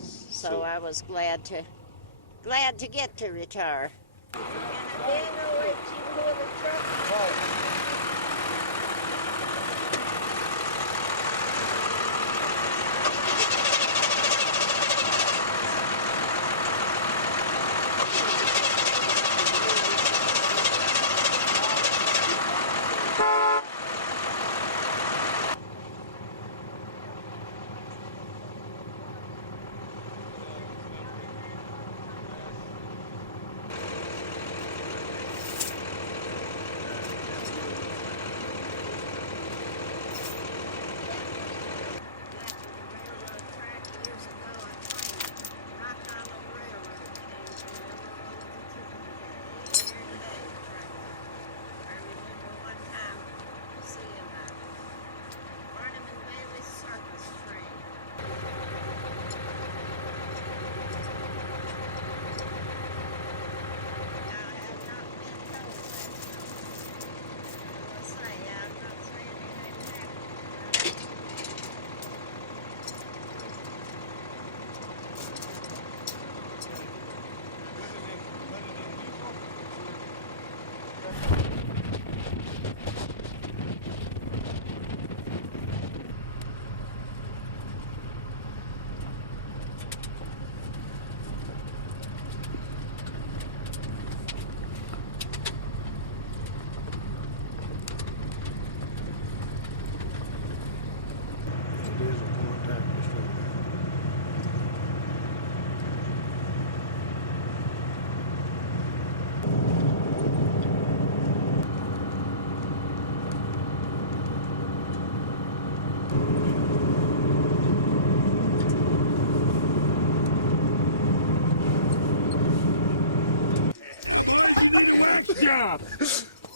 so I was glad glad to get to retire.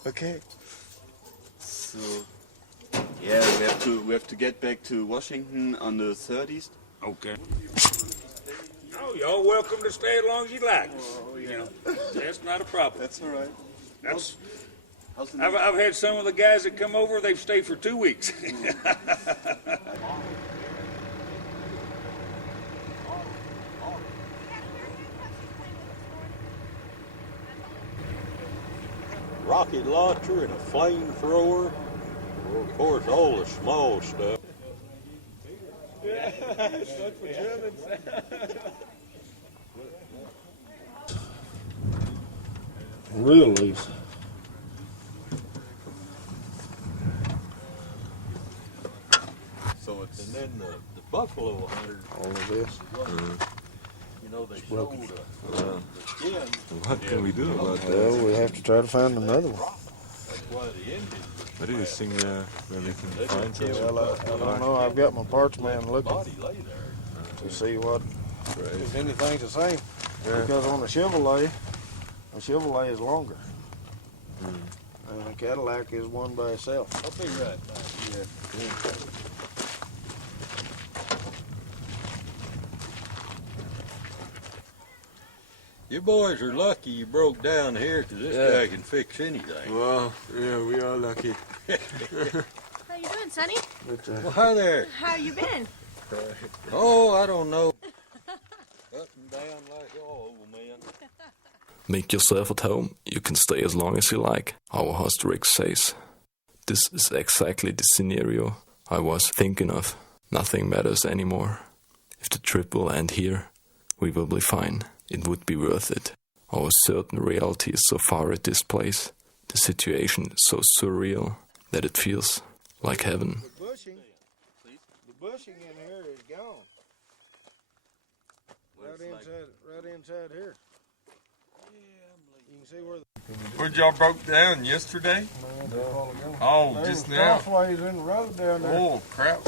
Okay. So, yeah, we have to get back to Washington on the 30th. Okay. Oh, y'all welcome to stay as long as you like. You know, that's not a problem. That's all right. That's. I've had some of the guys that come over. They've stayed for 2 weeks. Rocket launcher and a flamethrower. Well, of course, all the small stuff. Yeah, stuck for Germans. Really? So it's and then the buffalo hunters. All of this. You know they sold the skin. What can we do about that? Well, we have to try to find another one. That's why the Indians. What do you think where we can find such a Well, I don't know. I've got my parts man looking to see what if anything's the same. Because on the Chevrolet is longer. And the Cadillac is one by itself. I'll be right back. Yeah. You boys are lucky you broke down here, because this guy can fix anything. Well, yeah, we are lucky. How you doing, Sonny? Well, hi there. How you been? Oh, I don't know. Up and down like all old men. Make yourself at home. You can stay as long as you like, our host Rick says. This is exactly the scenario I was thinking of. Nothing matters anymore. If the trip will end here, we will be fine. It would be worth it. Our certain reality is so far at this place. The situation is so surreal that it feels like heaven. The bushing in here is gone. Right inside here. You can see where Where'd y'all broke down yesterday? Oh, just now. Crossways in the road down there. Oh, crap.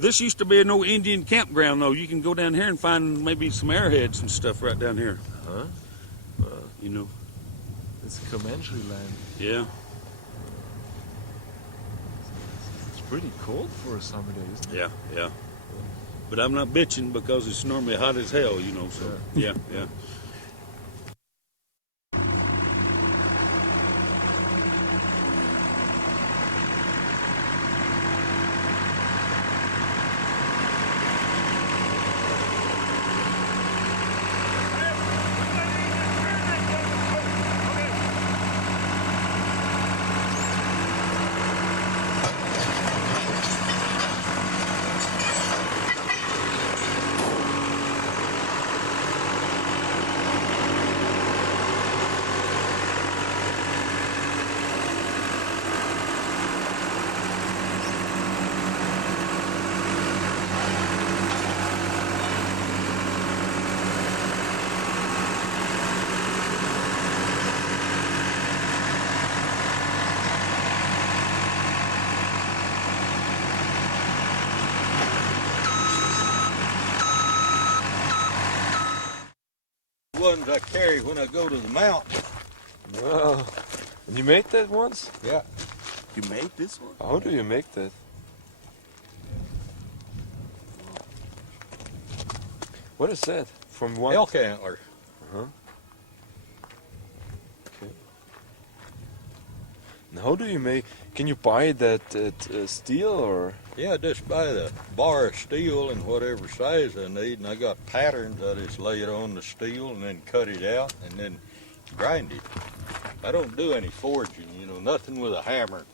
This used to be an old Indian campground, though. You can go down here and find maybe some airheads and stuff right down here. Huh? You know. It's Comanche land. Yeah. It's pretty cold for a summer day, isn't it? Yeah, yeah. But I'm not bitching because it's normally hot as hell, you know, so, yeah. ones I carry when I go to the mountains. Wow. And you made that once? Yeah. You made this one? How do you make that? What is that? From what? Elk antler. Uh-huh. Okay. And how do you make? Can you buy that at steel or? Yeah, just buy the bar of steel and whatever size I need, and I got patterns. I just lay it on the steel and then cut it out and then grind it. I don't do any forging, you know, nothing with a hammer.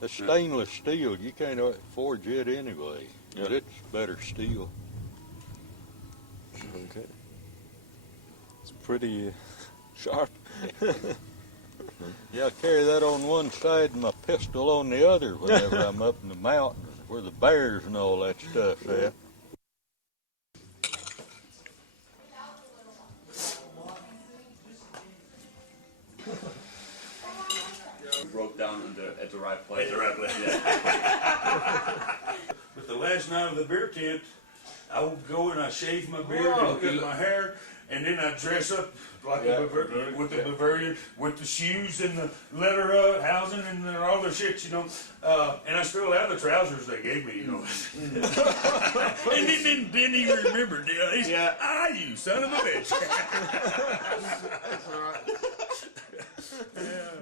The stainless steel, you can't forge it anyway, but it's better steel. Okay. It's pretty sharp. Yeah, I carry that on one side and my pistol on the other whenever I'm up in the mountains where the bears and all that stuff at. Broke down at the right place. At the right place. Yeah. But the last night of the beer tent, I would go and I shave my beard and cut my hair, and then I dress up like a Bavarian, with the Bavarian, with the shoes and the leather housing and all the shit, you know. And I still have the trousers they gave me, you know. And then didn't even remember, you know. He said, "Ah, you son of a bitch." That's all right. Yeah.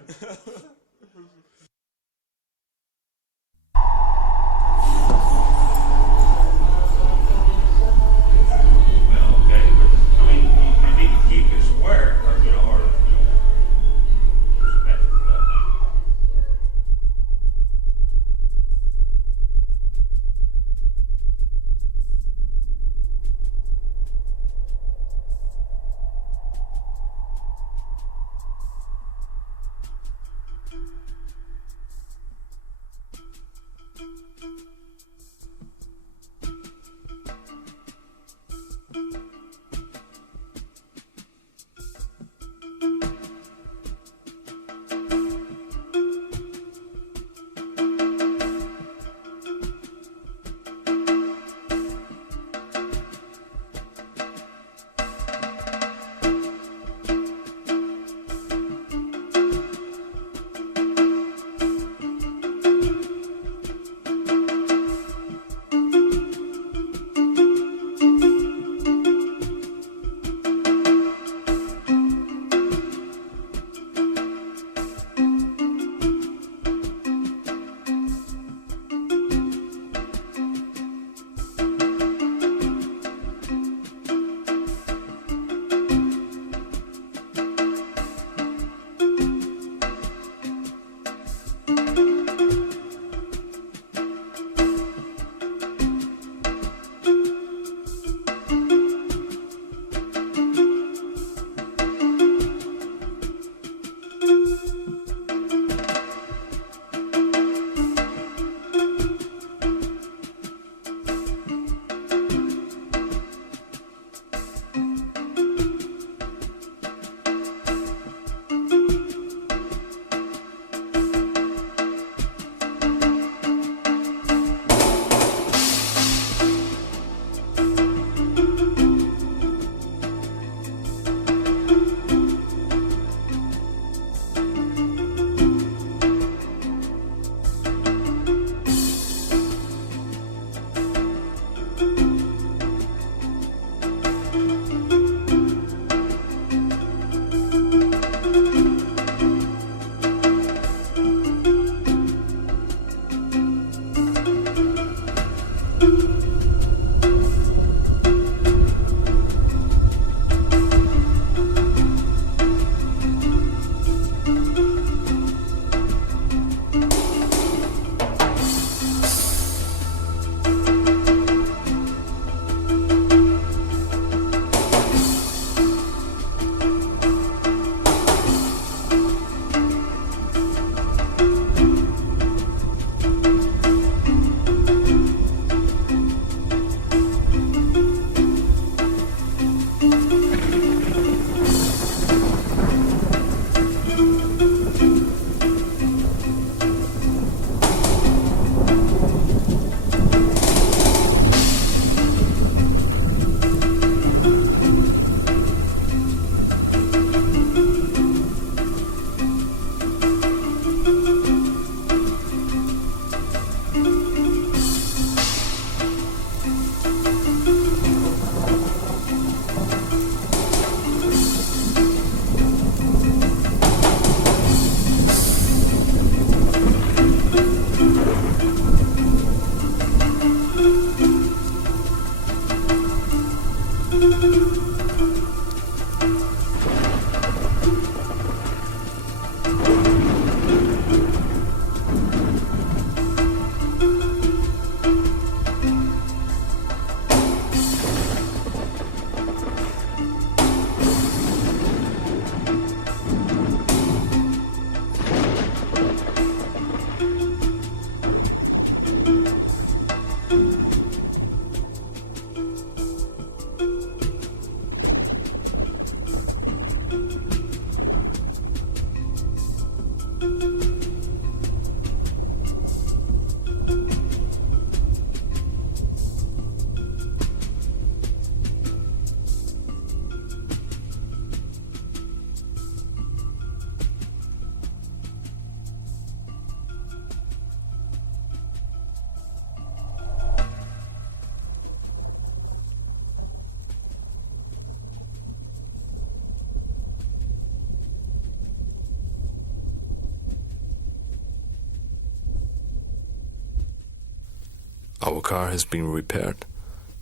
Our car has been repaired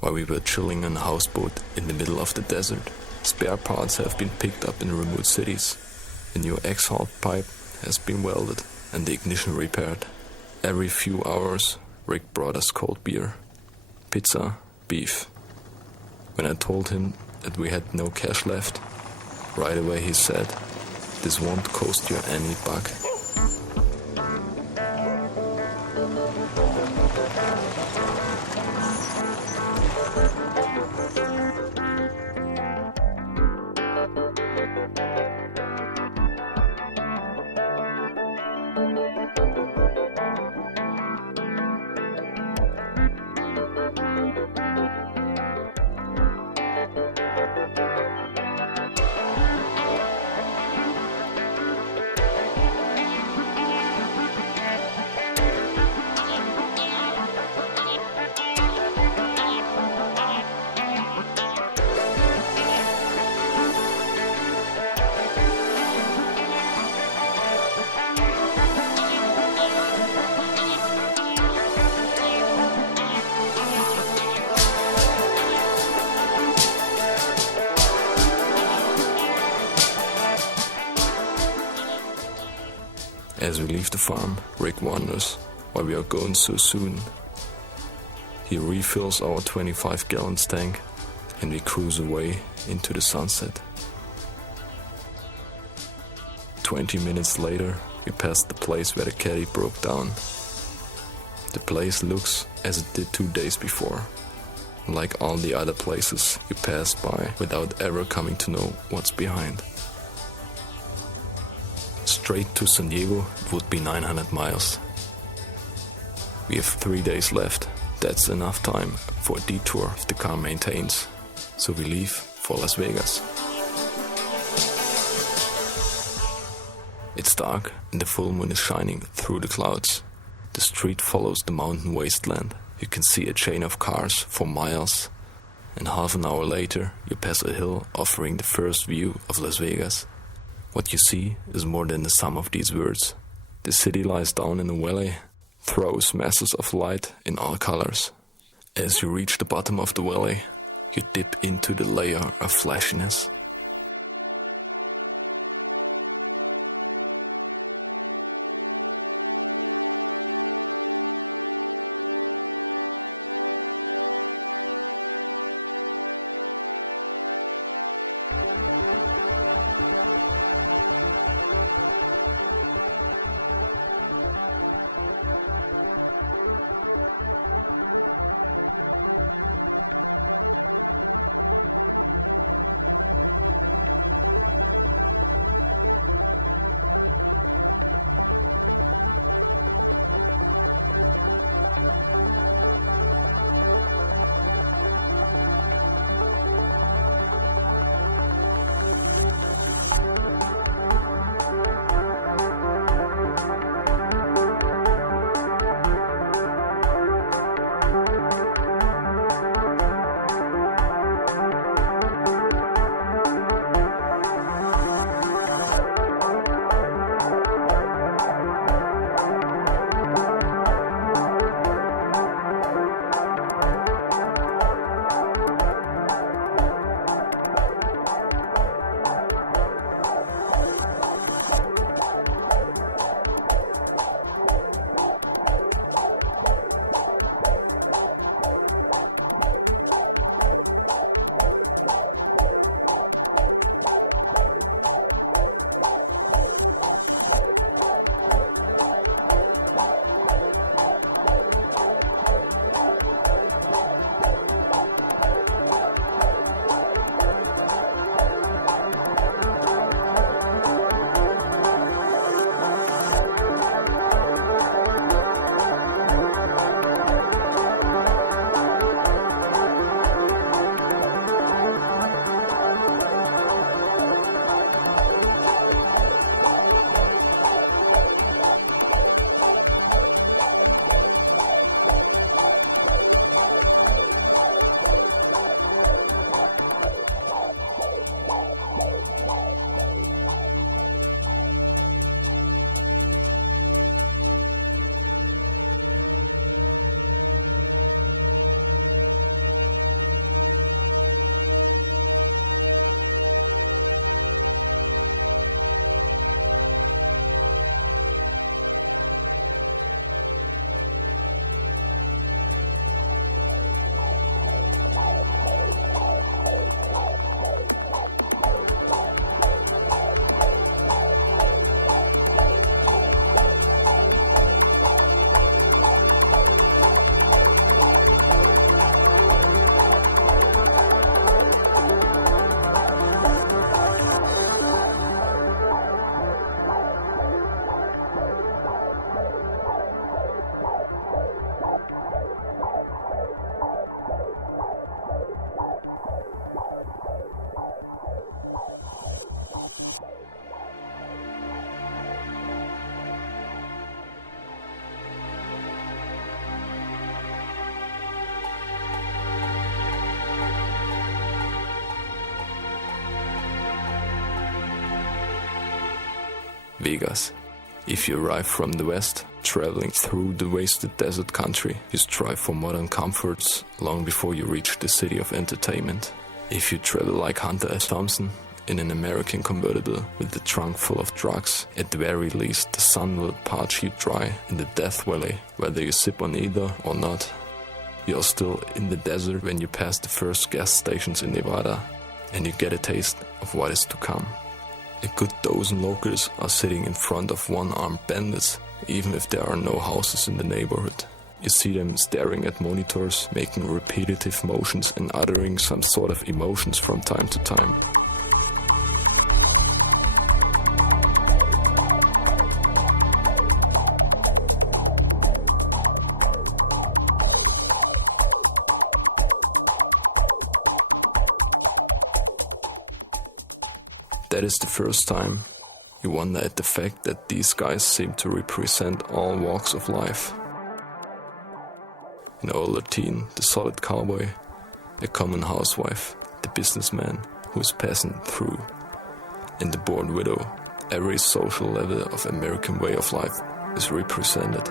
while we were chilling on a houseboat in the middle of the desert. Spare parts have been picked up in remote cities. A new exhaust pipe has been welded and the ignition repaired. Every few hours, Rick brought us cold beer, pizza, beef. When I told him that we had no cash left, right away he said, "This won't cost you any buck." As we leave the farm, Rick wonders why we are going so soon. He refills our 25-gallon tank and we cruise away into the sunset. 20 minutes later, we pass the place where the caddy broke down. The place looks as it did 2 days before, like all the other places you pass by without ever coming to know what's behind. Straight to San Diego would be 900 miles. We have 3 days left. That's enough time for a detour if the car maintains. So we leave for Las Vegas. It's dark and the full moon is shining through the clouds. The street follows the mountain wasteland. You can see a chain of cars for miles. And half an hour later, you pass a hill offering the first view of Las Vegas. What you see is more than the sum of these words. The city lies down in a valley, throws masses of light in all colors. As you reach the bottom of the valley, you dip into the layer of flashiness. Vegas. If you arrive from the west, traveling through the wasted desert country, you strive for modern comforts long before you reach the city of entertainment. If you travel like Hunter S. Thompson, in an American convertible with the trunk full of drugs, at the very least the sun will parch you dry in the Death Valley, whether you sip on either or not. You're still in the desert when you pass the first gas stations in Nevada, and you get a taste of what is to come. A good dozen locals are sitting in front of one-armed bandits, even if there are no houses in the neighborhood. You see them staring at monitors, making repetitive motions and uttering some sort of emotions from time to time. That is the first time you wonder at the fact that these guys seem to represent all walks of life. An older teen, the solid cowboy, a common housewife, the businessman who is passing through, and the bored widow. Every social level of American way of life is represented.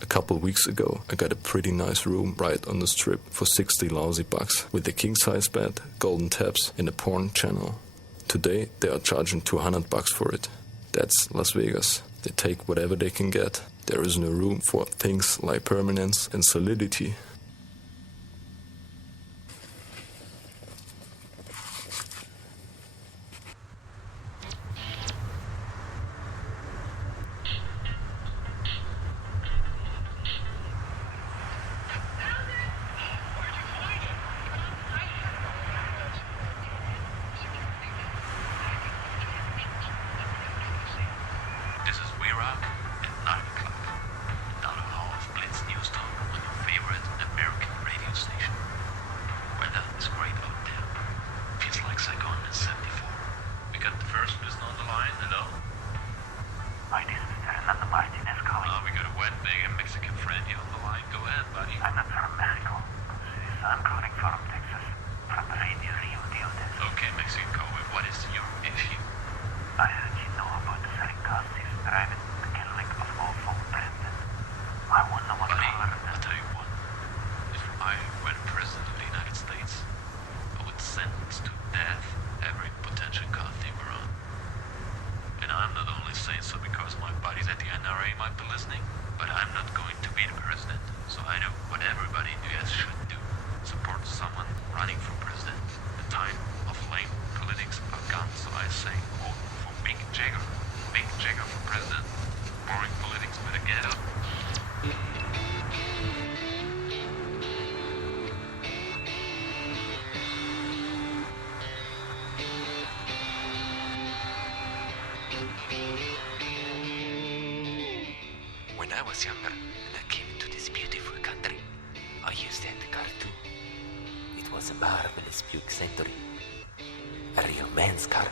A couple weeks ago, I got a pretty nice room right on the strip for 60 lousy bucks with a king-size bed, golden taps, and a porn channel. Today, they are charging $200 for it. That's Las Vegas. They take whatever they can get. There is no room for things like permanence and solidity. This is We Rock at 9 o'clock. Down the hall, Blitz News Talk on your favorite was younger and I came to this beautiful country, I used to have the car too. It was a marvelous Buick Century. A real man's car.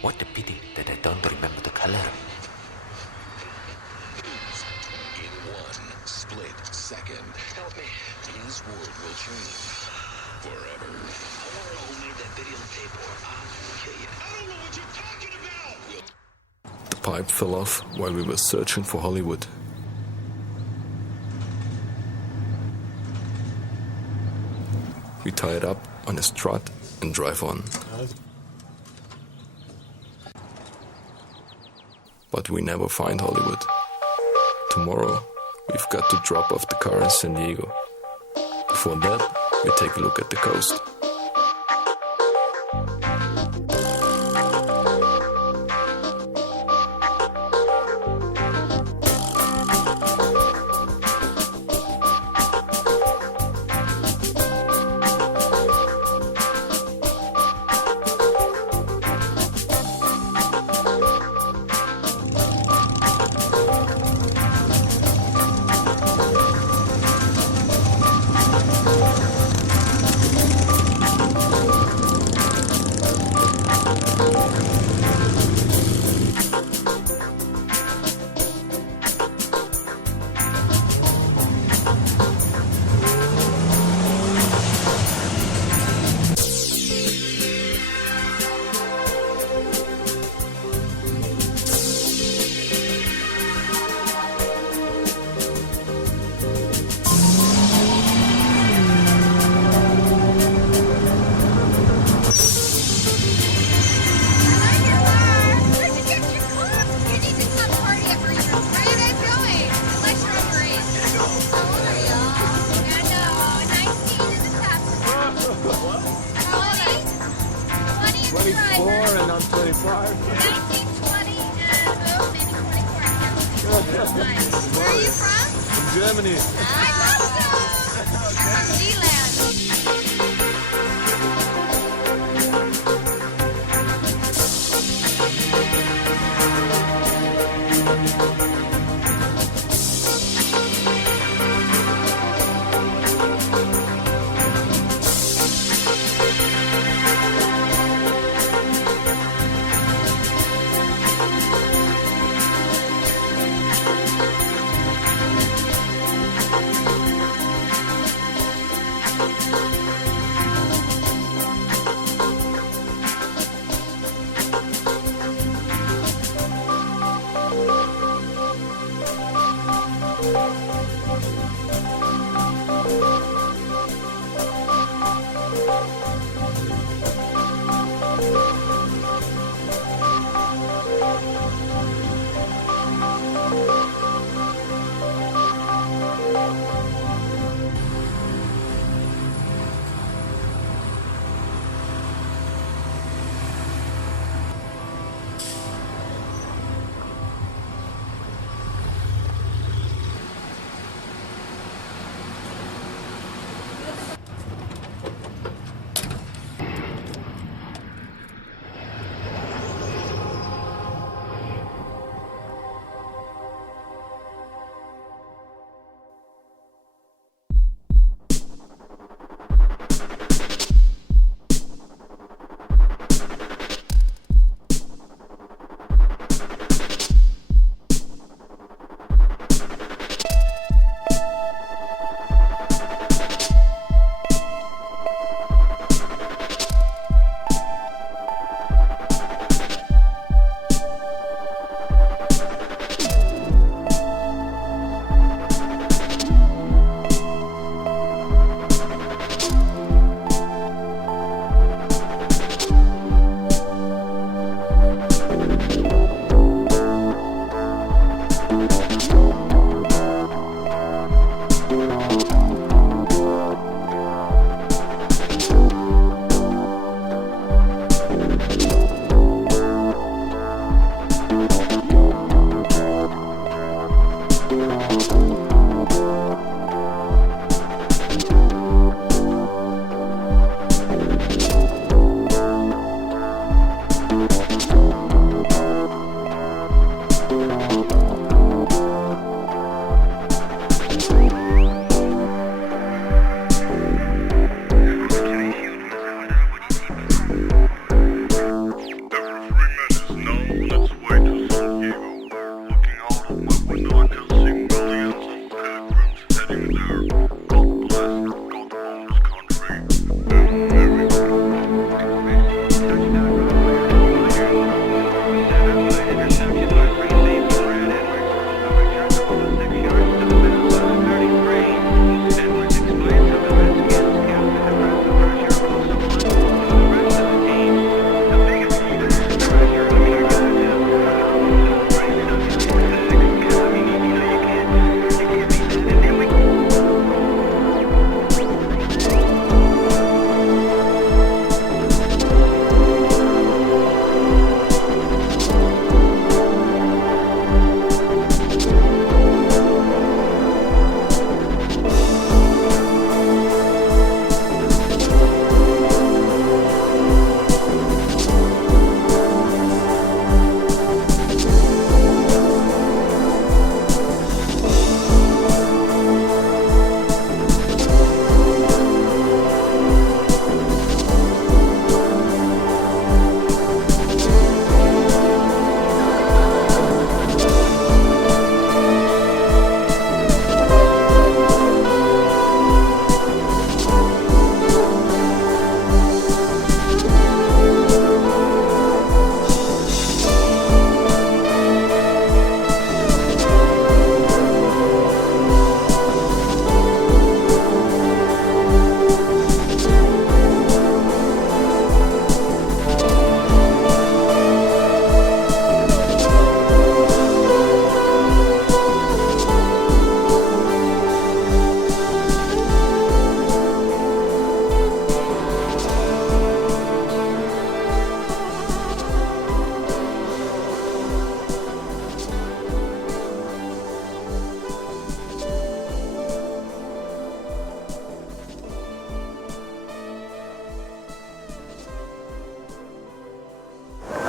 What a pity that I don't remember the color. In 1 split second, help me. His world will change forever. I wonder who made that videotape or I'll kill you. I don't know what you're talking about! The pipe fell off while we were searching for Hollywood. We tie it up on a strut and drive on. But we never find Hollywood. Tomorrow, we've got to drop off the car in San Diego. Before that, we take a look at the coast.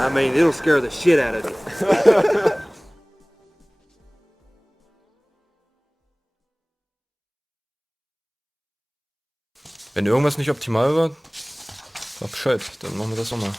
I mean, it'll scare the shit out of you. Wenn irgendwas nicht optimal war, sag Bescheid, dann machen wir das nochmal.